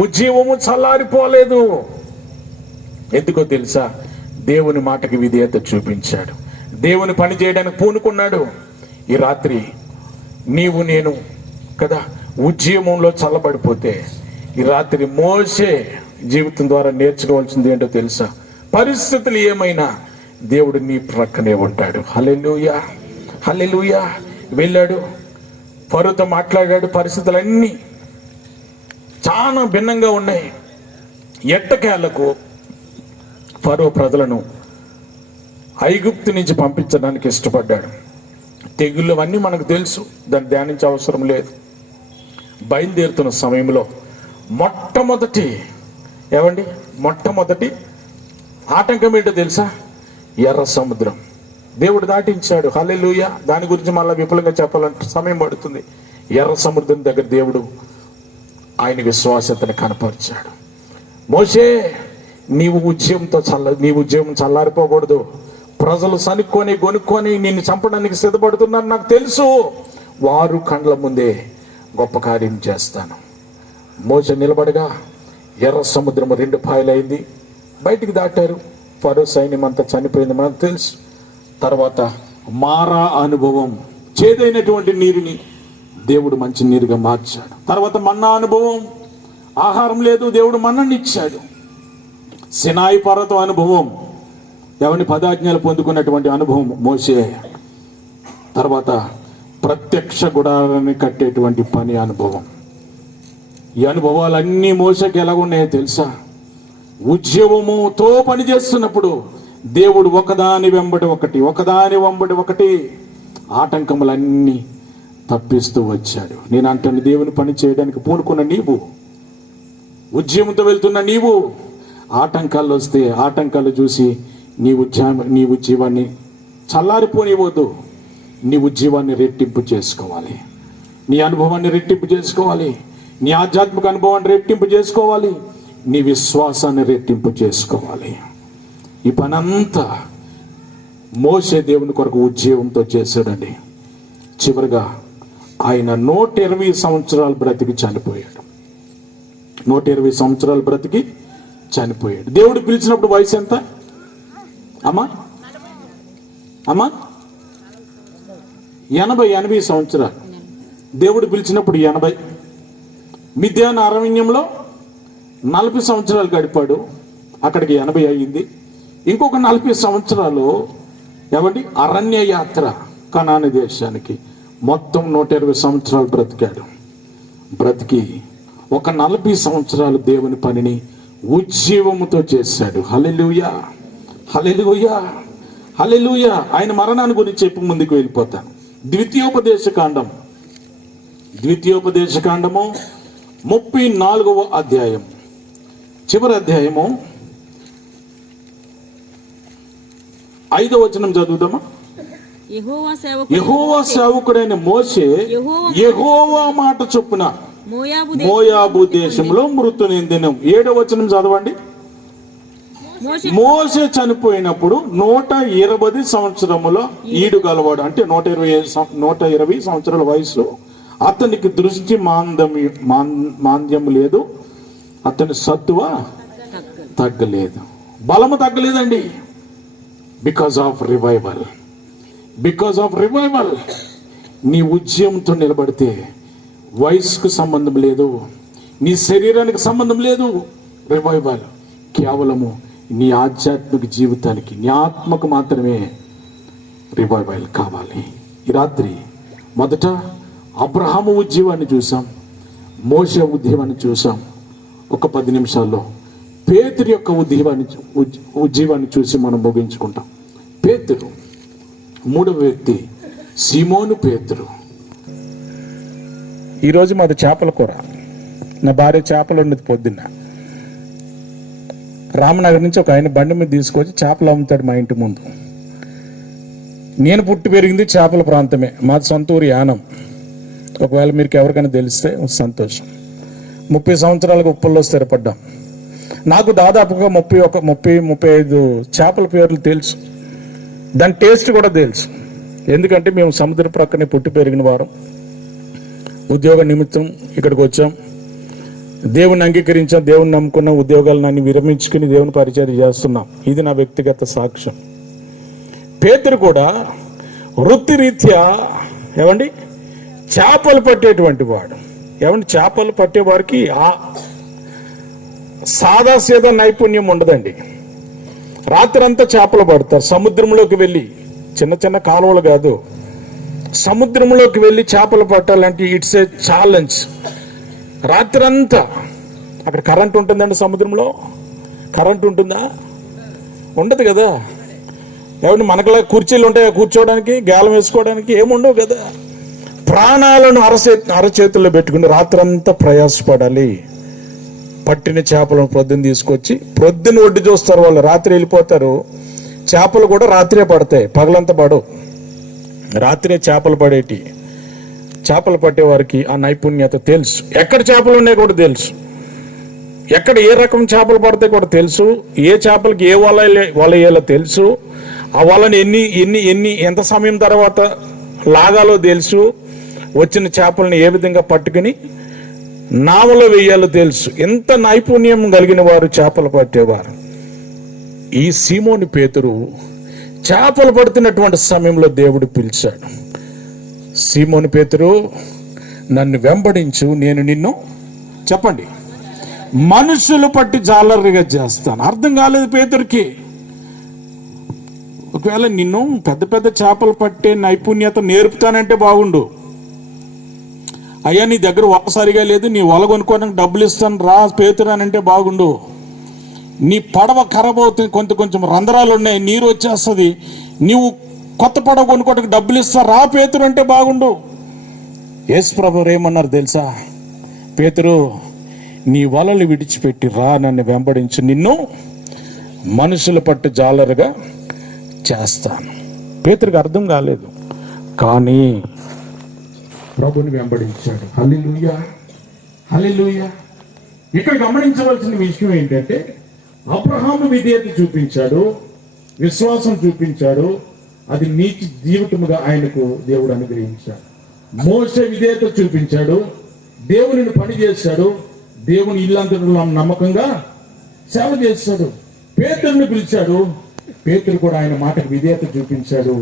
ఉజ్జీవము చల్లారిపోలేదు. ఎందుకో తెలుసా? దేవుని మాటకి విధేయత చూపించాడు, దేవుని పని చేయడానికి పూనుకున్నాడు. ఈ రాత్రి నీవు నేను కదా ఉజ్జీవంలో చల్లబడిపోతే, ఈ రాత్రి మోసే జీవితం ద్వారా నేర్చుకోవాల్సింది ఏంటో తెలుసా? పరిస్థితులు ఏమైనా దేవుడు నీ ప్రక్కనే ఉంటాడు. హల్లెలూయా, హల్లెలూయా. వెళ్ళాడు, ఫరోతో మాట్లాడాడు. పరిస్థితులన్నీ చాలా భిన్నంగా ఉన్నాయి. ఎట్టకేలకు ఫరో ప్రజలను ఐగుప్తు నుంచి పంపించడానికి ఇష్టపడ్డాడు. తెగుళ్ళు అవన్నీ మనకు తెలుసు, దాన్ని ధ్యానించే అవసరం లేదు. బయలుదేరుతున్న సమయంలో మొట్టమొదటి ఆటంకం ఏంటో తెలుసా? ఎర్ర సముద్రం దేవుడు దాటించాడు. హల్లెలూయా. దాని గురించి మళ్ళీ విపులంగా చెప్పాలంటే సమయం పడుతుంది. ఎర్ర సముద్రం దగ్గర దేవుడు ఆయన విశ్వాసతను కనపరిచాడు. మోషే, నీవు ఉద్యమం చల్లారిపోకూడదు. ప్రజలు గొనుక్కొని నిన్ను చంపడానికి సిద్ధపడుతున్నారు, నాకు తెలుసు. వారు కండ్ల ముందే గొప్ప కార్యం చేస్తాను. మోషే నిలబడగా ఎర్ర సముద్రం 2 పాయలైంది. బయటికి దాటారు. ఫరో సైన్యం అంతా చనిపోయింది, మనకు తెలుసు. తర్వాత మారా అనుభవం, చేదైనటువంటి నీరుని దేవుడు మంచి నీరుగా మార్చాడు. తర్వాత మన్నా అనుభవం, ఆహారం లేదు, దేవుడు మన్నాని ఇచ్చాడు. సినాయి పర్వతం అనుభవం, ఎవరిని 10 ఆజ్ఞలు పొందుకున్నటువంటి అనుభవం మోసే. తర్వాత ప్రత్యక్ష గుడారాన్ని కట్టేటువంటి పని అనుభవం. ఈ అనుభవాలన్నీ మోసకి ఎలాగున్నాయో తెలుసా? ఉద్యమముతో పని చేస్తున్నప్పుడు దేవుడు ఒకదాని వెంబడి ఒకటి ఆటంకములన్నీ తప్పిస్తూ వచ్చాడు. నేను అంటాను, దేవుని పని చేయడానికి పూనుకున్న నీవు, ఉద్యమంతో వెళ్తున్న నీవు, ఆటంకాలు వస్తే ఆటంకాలు చూసి నీ ఉద్యమాన్ని చల్లారిపోనివ్వద్దు. నీ ఉద్యమాన్ని రెట్టింపు చేసుకోవాలి, నీ అనుభవాన్ని రెట్టింపు చేసుకోవాలి, నీ ఆధ్యాత్మిక అనుభవాన్ని రెట్టింపు చేసుకోవాలి, నీ విశ్వాసాన్ని రెట్టింపు చేసుకోవాలి. ఈ పనంతా మోసే దేవుని కొరకు ఉద్యమంతో చేశాడండి. చివరిగా ఆయన 120 సంవత్సరాలు బ్రతికి చనిపోయాడు. 120 సంవత్సరాలు బ్రతికి చనిపోయాడు. దేవుడు పిలిచినప్పుడు వయసు ఎంత అమ్మా? 80 సంవత్సరాలు. దేవుడు పిలిచినప్పుడు 80. మిద్యాన అరణ్యంలో 40 సంవత్సరాలు గడిపాడు, అక్కడికి 80 అయ్యింది. ఇంకొక 40 సంవత్సరాలు అరణ్య యాత్ర కనాను దేశానికి. మొత్తం 120 సంవత్సరాలు బ్రతికి ఒక 40 సంవత్సరాలు దేవుని పనిని ఉజ్జీవముతో చేశాడు. హల్లెలూయా, హల్లెలూయా, హల్లెలూయా. ఆయన మరణాన్ని గురించి చెప్పి ముందుకు వెళ్ళిపోతాను. ద్వితీయోపదేశ కాండము 34వ అధ్యాయం, చివరి అధ్యాయము 5వ వచనం చదువుదామా. యెహోవా సేవకుడైన మోషే యెహోవా మాట చొప్పున మోయాబు దేశంలో మృతు నిందెను. 7వ వచనం చదవండి. మోషే చనిపోయినప్పుడు 120 సంవత్సరముల ఈడు గలవాడు, అంటే 120 సంవత్సరాల వయసు. అతనికి దృష్టి మాంద్యం లేదు, అతని సత్తువ తగ్గలేదు, బలము తగ్గలేదండి. Because of revival. నీ ఉద్యమంతో నిలబడితే వయసుకు సంబంధం లేదు, నీ శరీరానికి సంబంధం లేదు. రివైవల్ కేవలము నీ ఆధ్యాత్మిక జీవితానికి, నీ ఆత్మకు మాత్రమే రివైవల్ కావాలి. ఈ రాత్రి మొదట అబ్రహాము ఉద్యమాన్ని చూసాం, మోషే ఉద్యమాన్ని చూసాం. ఒక 10 నిమిషాల్లో పేతురు యొక్క ఉద్యమాన్ని చూసి మనం ముగించుకుంటాం. పేతురు, 3వ వ్యక్తి సీమోను పేతురు. ఈరోజు మాది చేపల కూర. నా భార్య చేపలు ఉండేది. పొద్దున్న రామనగర్ నుంచి ఒక ఆయన బండి మీద తీసుకొచ్చి చేపలు అమ్ముతాడు మా ఇంటి ముందు. నేను పుట్టి పెరిగింది చేపల ప్రాంతమే, మాది సొంత ఊరు యానం. ఒకవేళ మీకు ఎవరికైనా తెలిస్తే సంతోషం. 30 సంవత్సరాలకు ఉప్పల్లో స్థిరపడ్డాం. నాకు దాదాపుగా 35 చేపల పేర్లు తెలుసు, దాని టేస్ట్ కూడా తెలుసు. ఎందుకంటే మేము సముద్ర ప్రక్కనే పుట్టి పెరిగిన వారం. ఉద్యోగ నిమిత్తం ఇక్కడికి వచ్చాం, దేవుని అంగీకరించాం, దేవుని నమ్ముకున్నాం, ఉద్యోగాలను అన్ని విరమించుకుని దేవుని పరిచయం చేస్తున్నాం. ఇది నా వ్యక్తిగత సాక్ష్యం. పేతురు కూడా వృత్తిరీత్యా ఏమండి చేపలు పట్టేటువంటి వాడు. ఏమండి చేపలు పట్టేవారికి సాదా సీదా నైపుణ్యం ఉండదండి. రాత్రంతా చేపలు పడతారు. సముద్రంలోకి వెళ్ళి, చిన్న చిన్న కాలువలు కాదు, సముద్రంలోకి వెళ్ళి చేపలు పట్టాలంటే ఇట్స్ ఏ ఛాలెంజ్. రాత్రంతా అక్కడ కరెంట్ ఉంటుందండి. సముద్రంలో కరెంట్ ఉంటుందా? ఉండదు కదా. ఏమంటే మనకులా కుర్చీలు ఉంటాయా కూర్చోవడానికి, గాలం వేసుకోవడానికి? ఏముండవు కదా. ప్రాణాలను అరచేతుల్లో పెట్టుకుని రాత్రంతా ప్రయాసపడాలి. పట్టిన చేపలను ప్రొద్దున తీసుకొచ్చి ప్రొద్దున ఒడ్డు చూస్తారు వాళ్ళు, రాత్రి వెళ్ళిపోతారు. చేపలు కూడా రాత్రే పడతాయి, పగలంతా పడవు. రాత్రే చేపలు పడేటి. చేపలు పట్టేవారికి ఆ నైపుణ్యత తెలుసు. ఎక్కడ చేపలు ఉన్నాయి కూడా తెలుసు, ఎక్కడ ఏ రకం చేపలు పడతాయి కూడా తెలుసు, ఏ చేపలకి ఏ వల వేయాలో తెలుసు, ఆ వలని ఎంత సమయం తర్వాత లాగాలో తెలుసు, వచ్చిన చేపలను ఏ విధంగా పట్టుకుని నావలో వేయాలో తెలుసు. ఎంత నైపుణ్యం కలిగిన వారు చేపలు పట్టేవారు. ఈ సీమోని పేతురు చేపలు పడుతున్నటువంటి సమయంలో దేవుడు పిలిచాడు. సీమోని పేతురు, నన్ను వెంబడించు, నేను నిన్ను చెప్పండి మనుషులు పట్టి జాలరిగా చేస్తాను. అర్థం కాలేదు పేతురికి. ఒకవేళ నిన్ను పెద్ద పెద్ద చేపలు పట్టే నైపుణ్యత నేర్పుతానంటే బాగుండు. అయ్యా నీ దగ్గర ఒక్కసారిగా లేదు, నీ వల కొనుక్కోవడానికి డబ్బులు ఇస్తాను రా పేతురు అని అంటే బాగుండు. నీ పడవ ఖరాబ్ అవుతుంది, కొంచెం రంధ్రాలు ఉన్నాయి, నీరు వచ్చేస్తుంది, నీవు కొత్త పడవ కొనుక్కోవడానికి డబ్బులు ఇస్తా రా పేతురు అంటే బాగుండు. యేసు ప్రభువు ఏమన్నారు తెలుసా? పేతురు, నీ వలలు విడిచిపెట్టి రా, నన్ను వెంబడించు, నిన్ను మనుషులు పట్టు జాలరుగా చేస్తాను. పేతురికి అర్థం కాలేదు, కానీ ప్రభుని వెంబడించాడు. హల్లెలూయా, హల్లెలూయా. ఇక్కడ గమనించవలసిన విషయం ఏంటంటే, అబ్రహాము విధేయత చూపించాడు, విశ్వాసం చూపించాడు, అది నీతి జీవితముగా ఆయనకు దేవుడు అనుగ్రహించాడు. మోషే విధేయత చూపించాడు, దేవునిని పని చేశాడు, దేవుని ఇల్లంతలో నమ్మకంగా సేవ చేశాడు. పేతురుని పిలిచాడు, పేతురు కూడా ఆయన మాటకు విధేయత చూపించాడు,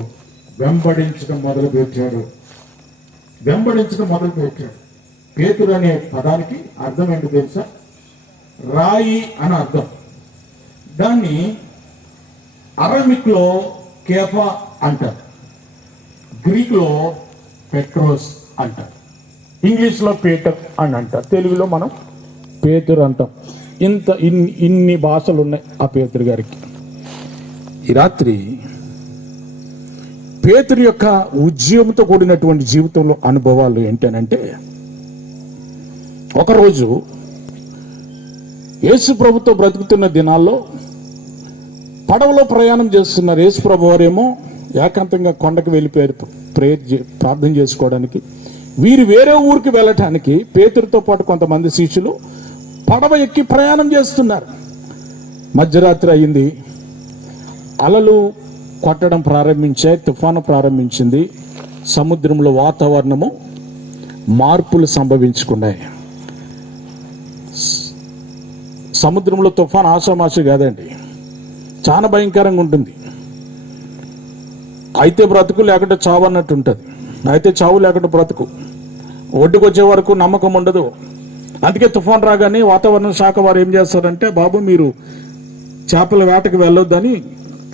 వెంబడించడం మొదలుపెట్టాడు. పేతురు అనే పదానికి అర్థం ఏంటో తెలుసా? రాయి అని అర్థం. దాన్ని అరమిక్ లో కేఫా అంటారు, గ్రీక్ లో పెట్రోస్ అంటారు, ఇంగ్లీష్ లో పీటర్ అని అంటారు, తెలుగులో మనం పేతురు అంటాం. ఇన్ని భాషలు ఉన్నాయి ఆ పేతురు గారికి. ఈ రాత్రి పేతురు యొక్క ఉద్యమంతో కూడినటువంటి జీవితంలో అనుభవాలు ఏంటనంటే, ఒకరోజు యేసు ప్రభుతో బ్రతుకుతున్న దినాల్లో పడవలో ప్రయాణం చేస్తున్నారు. యేసు ప్రభు వారేమో ఏకాంతంగా కొండకు వెళ్ళిపోయారు ప్రార్థన చేసుకోవడానికి. వీరు వేరే ఊరికి వెళ్ళటానికి పేతురుతో పాటు కొంతమంది శిష్యులు పడవ ఎక్కి ప్రయాణం చేస్తున్నారు. మధ్యరాత్రి అయింది, అలలు కొట్టడం ప్రారంభించాయి, తుఫాను ప్రారంభించింది, సముద్రంలో వాతావరణము మార్పులు సంభవించుకున్నాయి. సముద్రంలో తుఫాను ఆషామాషి కాదండి, చాలా భయంకరంగా ఉంటుంది. అయితే బ్రతుకు లేకుంటే చావు అన్నట్టు ఉంటుంది. అయితే చావు లేకుంటే బ్రతుకు. ఒడ్డుకు వచ్చే వరకు నమ్మకం ఉండదు. అందుకే తుఫాన్ రాగానే వాతావరణ శాఖ వారు ఏం చేస్తారంటే, బాబు మీరు చేపల వేటకు వెళ్ళొద్దని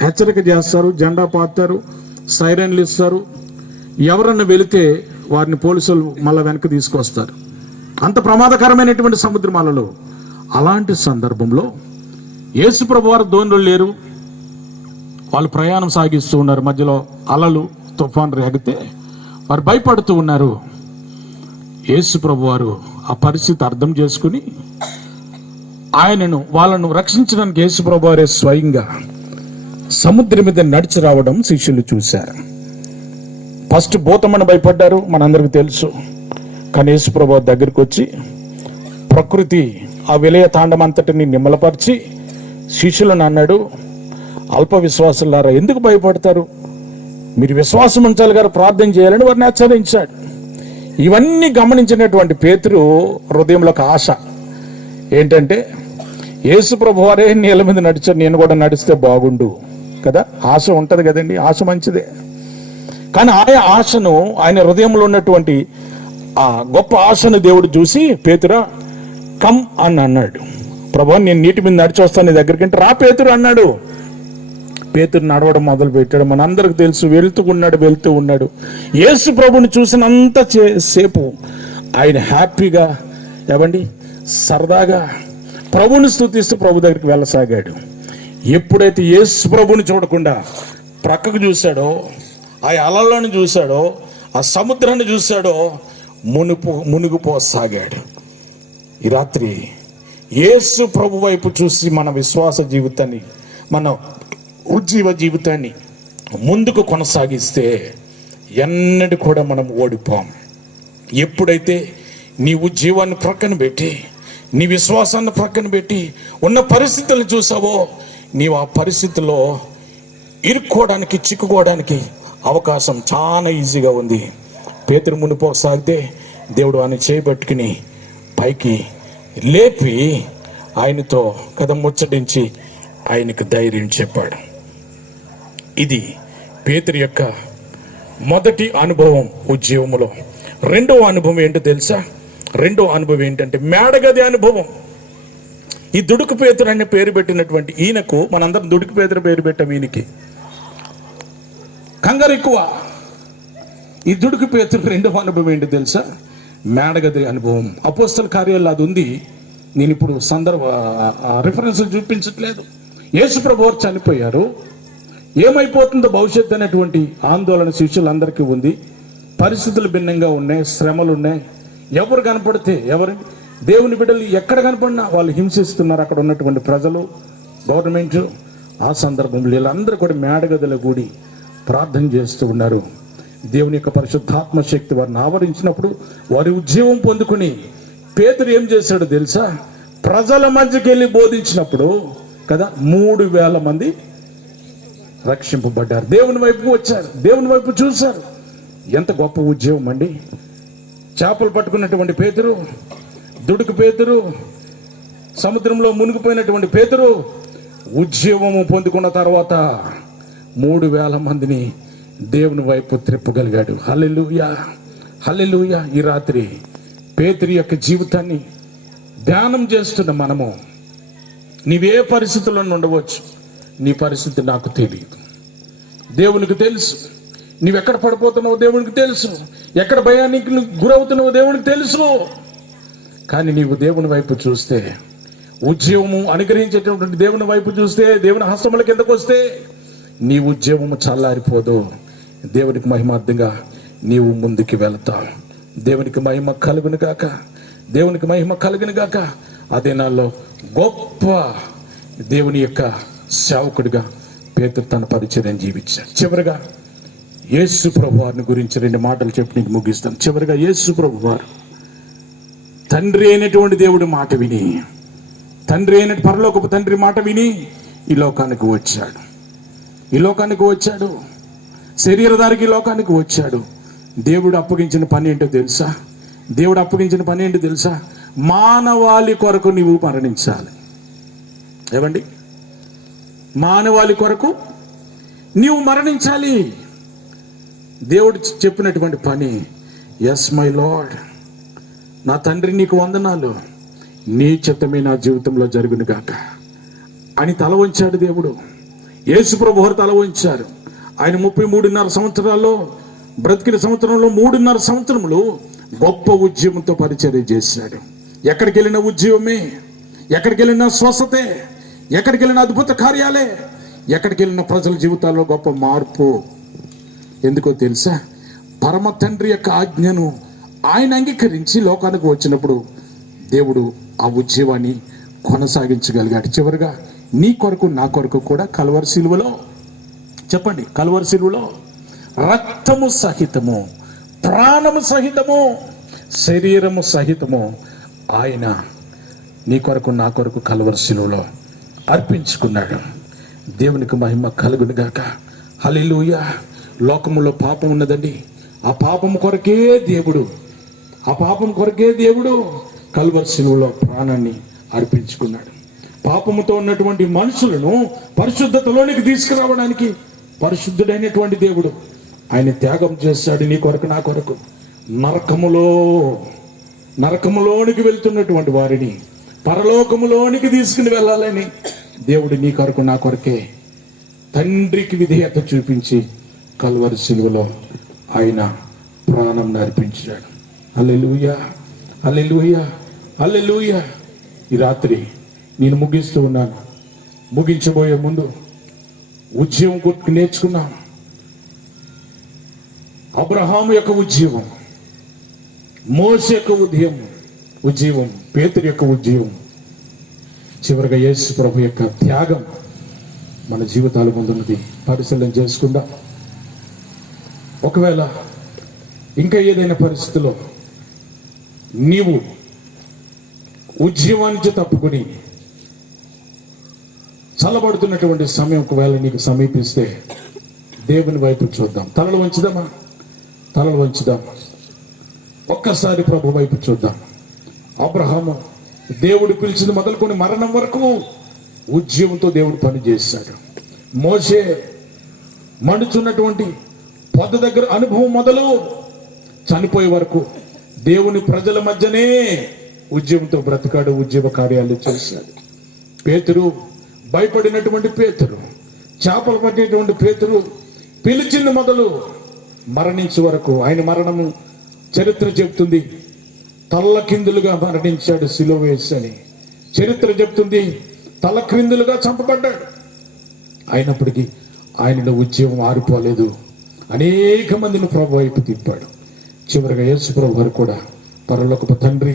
హెచ్చరిక చేస్తారు, జెండా పాతారు, సైరన్లు ఇస్తారు. ఎవరన్నా వెళితే వారిని పోలీసులు మళ్ళీ వెనక్కి తీసుకొస్తారు. అంత ప్రమాదకరమైనటువంటి సముద్రమాలలో. అలాంటి సందర్భంలో యేసు ప్రభు వారు దోణులు లేరు, వాళ్ళు ప్రయాణం సాగిస్తూ ఉన్నారు. మధ్యలో అలలు తుఫాను రేగితే వారు భయపడుతూ ఉన్నారు. యేసు ప్రభు వారు ఆ పరిస్థితి అర్థం చేసుకుని వాళ్ళను రక్షించడానికి యేసు ప్రభు వారే స్వయంగా సముద్రం మీద నడిచి రావడం శిష్యులు చూశారు. ఫస్ట్ భూతమని భయపడ్డారు, మనందరికి తెలుసు. కానీ యేసు ప్రభు దగ్గరికి వచ్చి ప్రకృతి ఆ విలయ తాండమంతటిని నిమ్మలపరిచి శిష్యులను అన్నాడు, అల్ప విశ్వాసులారా ఎందుకు భయపడతారు, మీరు విశ్వాసం ఉంచాలి గారు, ప్రార్థన చేయాలని వారిని హెచ్చరించాడు. ఇవన్నీ గమనించినటువంటి పేతురు హృదయంలో ఒక ఆశ ఏంటంటే, యేసు ప్రభు వారే నీళ్ళ మీద నడిచారు, నేను కూడా నడిస్తే బాగుండు కదా. ఆశ ఉంటుంది కదండి, ఆశ మంచిదే. కానీ ఆయా ఆశను, ఆయన హృదయంలో ఉన్నటువంటి ఆ గొప్ప ఆశను దేవుడు చూసి, పేతురా కమ్ అని అన్నాడు. ప్రభు నేను నీటి మీద నడిచి వస్తాను నీ దగ్గరికి అంటే, రా పేతురు అన్నాడు. పేతురు నడవడం మొదలు పెట్టాడు. మనందరికి తెలుసు, వెళ్తూ ఉన్నాడు. యేసు ప్రభుని చూసినంత సేపు ఆయన హ్యాపీగా సరదాగా ప్రభుని స్తుతిస్తూ ప్రభు దగ్గరికి వెళ్ళసాగాడు. ఎప్పుడైతే యేసు ప్రభుని చూడకుండా ప్రక్కకు చూశాడో, ఆ అలలను చూశాడో, ఆ సముద్రాన్ని చూశాడో, మునిగిపోసాగాడు. ఈ రాత్రి యేసు ప్రభు వైపు చూసి మన విశ్వాస జీవితాన్ని, మన ఉజ్జీవ జీవితాన్ని ముందుకు కొనసాగిస్తే ఎన్నడూ కూడా మనం ఓడిపోం. ఎప్పుడైతే నీ ఉజ్జీవాన్ని ప్రక్కన పెట్టి, నీ విశ్వాసాన్ని ప్రక్కన పెట్టి ఉన్న పరిస్థితులను చూసావో, నీవు ఆ పరిస్థితుల్లో ఇరుక్కోవడానికి, చిక్కుకోవడానికి అవకాశం చాలా ఈజీగా ఉంది. పేతురు మునిపోసాగితే దేవుడు ఆయన చేయబట్టుకుని పైకి లేపి ఆయనతో కథ ముచ్చటించి ఆయనకు ధైర్యం చెప్పాడు. ఇది పేతురు యొక్క మొదటి అనుభవం ఉద్యోగంలో. రెండవ అనుభవం ఏంటో తెలుసా? రెండవ అనుభవం ఏంటంటే మేడగది అనుభవం. ఈ దుడుకు పేతురు అనే పేరు పెట్టినటువంటి ఈయనకు, మనందరం దుడుకు పేతురు పేరు పెట్టాం. ఈయనకి కంగారు ఎక్కువ. ఈ దుడుకు పేతురు రెండవ అనుభవం ఏంటో తెలుసా? మేడగది అనుభవం. అపోస్తల కార్యాల్లో అది ఉంది. నేను ఇప్పుడు రిఫరెన్స్ చూపించట్లేదు. యేసు ప్రభువు చనిపోయారు, ఏమైపోతుందో భవిష్యత్తు అనేటువంటి ఆందోళన శిష్యులందరికీ ఉంది. పరిస్థితులు భిన్నంగా ఉన్నాయి, శ్రమలు ఉన్నాయి. ఎవరు కనపడితే దేవుని బిడ్డలు ఎక్కడ కనపడినా వాళ్ళు హింసిస్తున్నారు అక్కడ ఉన్నటువంటి ప్రజలు, గవర్నమెంట్. ఆ సందర్భంలో వీళ్ళందరూ కూడా మేడగదిలో కూడి ప్రార్థన చేస్తూ ఉన్నారు. దేవుని యొక్క పరిశుద్ధాత్మ శక్తి వారిని ఆవరించినప్పుడు వారి ఉద్యోగం పొందుకుని పేతురు ఏం చేశాడో తెలుసా? ప్రజల మధ్యకి వెళ్ళి బోధించినప్పుడు కదా 3,000 మంది రక్షింపబడ్డారు. దేవుని వైపు వచ్చారు, దేవుని వైపు చూశారు. ఎంత గొప్ప ఉద్యోగం అండి. చేపలు పట్టుకున్నటువంటి పేతురు, దుడుకు పేతురు, సముద్రంలో మునిగిపోయినటువంటి పేతురు ఉద్యోగము పొందుకున్న తర్వాత 3,000 మందిని దేవుని వైపు త్రిప్పగలిగాడు. హల్లెలూయా, హల్లెలూయా. ఈ రాత్రి పేతురు యొక్క జీవితాన్ని ధ్యానం చేస్తున్న మనము, నీవే పరిస్థితుల్లో ఉండవచ్చు. నీ పరిస్థితి నాకు తెలియదు, దేవునికి తెలుసు. నీవెక్కడ పడిపోతున్నావో దేవునికి తెలుసు, ఎక్కడ భయానికి గురవుతున్నావో దేవునికి తెలుసు. కానీ నీవు దేవుని వైపు చూస్తే, ఉద్యోగము అనుగ్రహించేటటువంటి దేవుని వైపు చూస్తే, దేవుని హస్తముల కిందకు వస్తే నీ ఉద్యోగము చల్లారిపోదు. దేవునికి మహిమార్థంగా నీవు ముందుకు వెళ్తావు. దేవునికి మహిమ కలుగును గాక, దేవునికి మహిమ కలుగును గాక. అదే నాలో గొప్ప దేవుని యొక్క సేవకుడిగా పేతురు తన పరిచర్యను జీవించాడు. చివరిగా యేసు ప్రభు వారిని గురించి 2 మాటలు చెప్పి నీకు ముగిస్తాను. చివరిగా యేసు ప్రభు వారు తండ్రి అయినటువంటి దేవుడి మాట విని, తండ్రి అయిన పరలోకపు తండ్రి మాట విని ఈ లోకానికి వచ్చాడు. ఈ లోకానికి వచ్చాడు, శరీరధారికి ఈ లోకానికి వచ్చాడు. దేవుడు అప్పగించిన పని ఏంటో తెలుసా? దేవుడు అప్పగించిన పని ఏంటో తెలుసా? మానవాళి కొరకు నీవు మరణించాలి. ఏమండి? మానవాళి కొరకు నీవు మరణించాలి. దేవుడు చెప్పినటువంటి పని, ఎస్ మై లార్డ్, నా తండ్రి నీకు వందనాలు, నీ చిత్తమే నా జీవితంలో జరుగును గాక అని తల వంచాడు దేవుడు. యేసు ప్రభు వారు తల వంచారు. ఆయన 33.5 సంవత్సరాల్లో బ్రతికిన సంవత్సరంలో 3.5 సంవత్సరములు గొప్ప ఉద్యమంతో పరిచర్య చేశాడు. ఎక్కడికి వెళ్ళిన ఉద్యమమే, ఎక్కడికి వెళ్ళిన స్వస్థతే, ఎక్కడికి వెళ్ళిన అద్భుత కార్యాలే, ఎక్కడికి వెళ్ళిన ప్రజల జీవితాల్లో గొప్ప మార్పు. ఎందుకో తెలుసా? పరమ తండ్రి యొక్క ఆజ్ఞను ఆయన అంగీకరించి లోకానికి వచ్చినప్పుడు దేవుడు ఆ ఉద్యమాన్ని కొనసాగించగలిగాడు. చివరిగా నీ కొరకు నా కొరకు కూడా కల్వరి సిలువలో, చెప్పండి, కల్వరి సిలువలో రక్తము సహితము, ప్రాణము సహితము, శరీరము సహితము ఆయన నీ కొరకు నా కొరకు కల్వరి సిలువలో అర్పించుకున్నాడు. దేవునికి మహిమ కలుగును గాక. హల్లెలూయా. లోకములో పాపం ఉన్నదండి. ఆ పాపం కొరకే దేవుడు కల్వరి సిలువలో ప్రాణాన్ని అర్పించుకున్నాడు. పాపముతో ఉన్నటువంటి మనుషులను పరిశుద్ధతలోనికి తీసుకురావడానికి పరిశుద్ధుడైనటువంటి దేవుడు ఆయన త్యాగం చేశాడు నీ కొరకు నా కొరకు. నరకములోనికి వెళ్తున్నటువంటి వారిని పరలోకములోనికి తీసుకుని వెళ్ళాలని దేవుడు నీ కొరకు నా కొరకే తండ్రికి విధేయత చూపించి కల్వరి సిలువలో ఆయన ప్రాణం అర్పించాడు. హల్లెలూయా, హల్లెలూయా, హల్లెలూయా. ఈ రాత్రి నేను ముగిస్తూ ఉన్నాను. ముగించబోయే ముందు ఉద్యమం కొట్టుకు నేర్చుకున్నాం. అబ్రహాము యొక్క ఉద్యమం, మోషే యొక్క ఉద్యమం, పేతురు యొక్క ఉద్యమం, చివరిగా యేసు ప్రభు యొక్క త్యాగం మన జీవితాల ముందున్నది పరిశీలన చేసుకుందాం. ఒకవేళ ఇంకా ఏదైనా పరిస్థితిలో నీవు ఉద్యమానికి తప్పుకొని చల్లబడుతున్నటువంటి సమయం ఒకవేళ నీకు సమీపిస్తే దేవుని వైపు చూద్దాం. తలలు వంచుదాం. ఒక్కసారి ప్రభు వైపు చూద్దాం. అబ్రహాము దేవుడు పిలిచింది మొదలుకొని మరణం వరకు ఉద్యమంతో దేవుడు పని చేశాడు. మోషే మండుచున్నటువంటి పొద దగ్గర అనుభవం మొదలు చనిపోయే వరకు దేవుని ప్రజల మధ్యనే ఉద్యమంతో బ్రతికాడు, ఉద్యమ కార్యాలు చేశాడు. పేతురు, భయపడినటువంటి పేతురు, చేపలు పట్టేటువంటి పేతురు పిలిచింది మొదలు మరణించే వరకు, ఆయన మరణము చరిత్ర చెప్తుంది తల్లకిందులుగా మరణించాడు, సిలువ వేసని చరిత్ర చెప్తుంది. తలక్రిందులుగా చంపబడ్డాడు. అయినప్పటికీ ఆయన ఉద్యమం ఆరిపోలేదు. అనేక మందిని ప్రభు వైపు తిప్పాడు. చివరిగా యేసు ప్రభు వారు కూడా పరలోకపు తండ్రి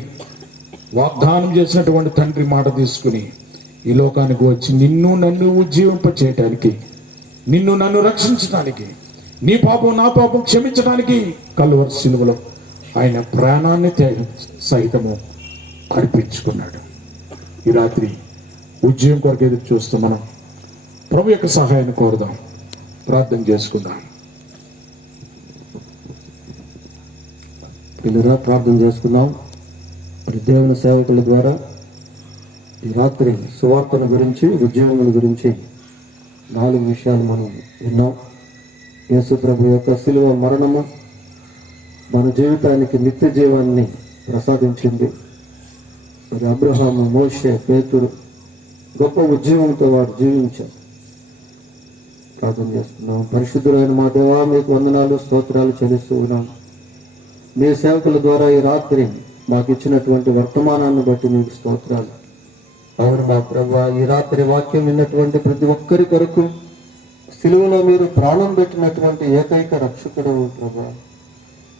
వాగ్దానం చేసినటువంటి తండ్రి మాట తీసుకుని ఈ లోకానికి వచ్చి నిన్ను నన్ను ఉజ్జీవింప చేయటానికి, నిన్ను నన్ను రక్షించడానికి, నీ పాపం నా పాపం క్షమించడానికి కల్వరి సిలువలో ఆయన ప్రాణాన్ని సహితము అర్పించుకున్నాడు. ఈ రాత్రి ఉద్యమం కొరకు ఎదురు చూస్తూ మనం ప్రభు యొక్క సహాయాన్ని కోరుదాం, ప్రార్థన చేసుకుందాం. పిల్లరా ప్రార్థన చేసుకుందాం. మరి దేవుని సేవకుల ద్వారా ఈ రాత్రి సువార్తల గురించి, ఉద్యోగముల గురించి 4 విషయాలు మనం విన్నాం. యేసు ప్రభు యొక్క సిలువ మరణము మన జీవితానికి నిత్య జీవాన్ని ప్రసాదించింది. మరి అబ్రహాము, మోషే, పేతురు గొప్ప ఉద్యమంతో వారు జీవించారు. ప్రార్థన చేస్తున్నాం. పరిశుద్ధులైన మా దేవా, మీకు వందనాలు, స్తోత్రాలు చెల్లిస్తూ ఉన్నాం. మీ సేవకుల ద్వారా ఈ రాత్రి మాకు ఇచ్చినటువంటి వర్తమానాన్ని బట్టి మీకు స్తోత్రాలు. అవును మా ప్రభువా, ఈ రాత్రి వాక్యం విన్నటువంటి ప్రతి ఒక్కరి కొరకు సిలువలో మీరు ప్రాణం పెట్టినటువంటి ఏకైక రక్షకుడు ప్రభా.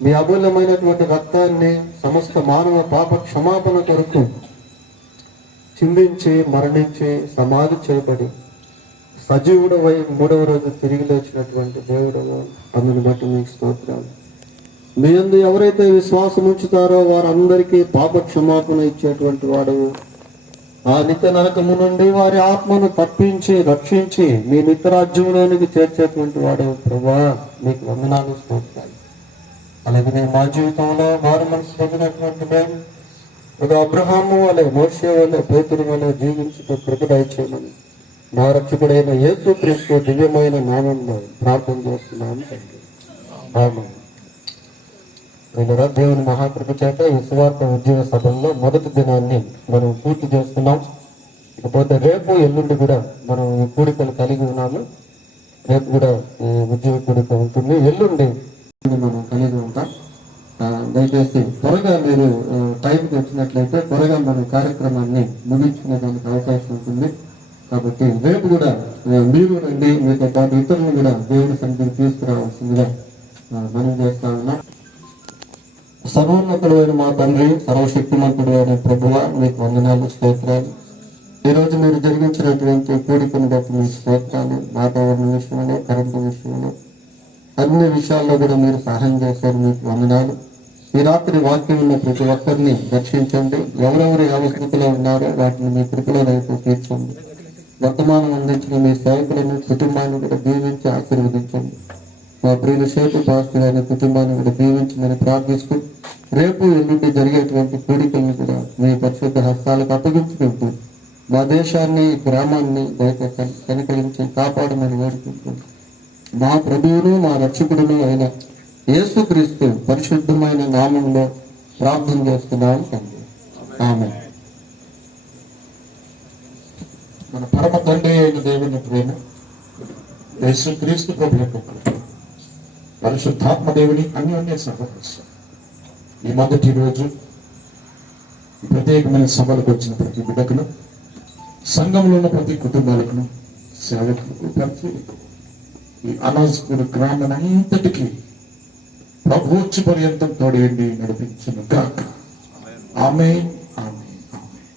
మీ అమూల్యమైనటువంటి రక్తాన్ని సమస్త మానవ పాప క్షమాపణ కొరకు చిందించి మరణించి సమాధి చేయబడి సజీవుడవై మూడవ రోజు తిరిగి లేచినటువంటి దేవుడు, అందుని బట్టి మీకు స్తోత్రాలు. మీ యందు ఎవరైతే విశ్వాసం ఉంచుతారో వారందరికీ పాప క్షమాపణ ఇచ్చేటువంటి వాడవు. ఆ నిత్య నరకము నుండి వారి ఆత్మను తప్పించి రక్షించి మీ నిత్యరాజ్యంలోనికి చేర్చేటువంటి వాడవు ప్రభా. మీకు వందనాలు, స్తోత్రాలు. అలాగే మా జీవితంలో వారు మనసు పొందినటువంటి మేము ఒక అబ్రహాము వలె, మోషే వలె, పేతురు వలె జీవించుటూ కృప దయచేయమని మా రక్షకుడైన యేసుక్రీస్తు దివ్యమైన నామంలో ప్రార్థన చేస్తున్నాము తండ్రి. ఆమేన్. వీళ్ళరా దేవుని మహాకృప చేత ఈ సువార్త ఉద్యోగ సభల్లో మొదటి దినాన్ని మనం పూర్తి చేస్తున్నాం. ఇకపోతే రేపు ఎల్లుండి కూడా మనం ఈ కూడికలు కలిగి ఉన్నాము. రేపు కూడా ఈ ఉద్యోగ కూడిక ఉంటుంది. ఎల్లుండి మనం కలిగి ఉంటాం. దయచేసి త్వరగా మీరు టైంకి వచ్చినట్లయితే త్వరగా మన కార్యక్రమాన్ని ముగించుకునే దానికి అవకాశం ఉంటుంది. కాబట్టి రేపు కూడా మీరు రండి, మీతో పాటు ఇతరులను కూడా దేవుని సన్నిధికి తీసుకురావాల్సిందిగా మనం చేస్తా ఉన్నాం. సర్వోన్నతుడు అయిన మా తండ్రి, సర్వశక్తిమంతుడు అయిన ప్రభువ, మీకు వందనాలు, స్తోత్రాలు. ఈ రోజు మీరు జరిగించినటువంటి కూడికను బట్టి మీకు స్తోత్రాలు. వాతావరణ విషయంలో, కరెంటు విషయంలో, అన్ని విషయాల్లో కూడా మీరు సహాయం చేశారు. మీకు వందనాలు. ఈ రాత్రి వాక్యం ఉన్న ప్రతి ఒక్కరిని దర్శించండి. ఎవరెవరు అవస్థితిలో ఉన్నారో వాటిని మీ కృపలో రైతు తీర్చండి. వర్తమానం అందించిన మీ సేవకులను, కుటుంబాన్ని కూడా దీవించి ఆశీర్వదించండి. మా ప్రియుల సేతు పాస్టర్ గారి కుటుంబాన్ని కూడా దీవించమని ప్రార్థిస్తూ రేపు ఎల్లుండి జరిగేటువంటి కోరికలను కూడా మీ పరిశుద్ధ హస్తాలకు అప్పగించుకుంటూ మా దేశాన్ని, గ్రామాన్ని దయచేసి కనికరించి కాపాడమని వేడుకుంటూ మా ప్రభువును, మా రక్షకుడును అయిన యేసుక్రీస్తు పరిశుద్ధమైన నామంలో ప్రార్థన చేస్తున్నాను తండ్రి. ఆమేన్. మన పరమ తండ్రి అయిన దేవుని ప్రేమ, యేసుక్రీస్తు ప్రభు యొక్క కృప, పరిశుద్ధాత్మ దేవుని అన్యోన్య సహవాసం ఈ మొదటి రోజు ప్రత్యేకమైన సభలకు వచ్చిన ప్రతి బిడ్డకును, సంఘంలో ఉన్న ప్రతి కుటుంబాలకు, సేవకులకు, పరిచయకు, ఈ అనాజ్పూర్ గ్రామానంతటికీ ప్రభు వచ్చి పర్యంతం తోడేండి నడిపించిన గాక. ఆమేన్, ఆమేన్, ఆమేన్.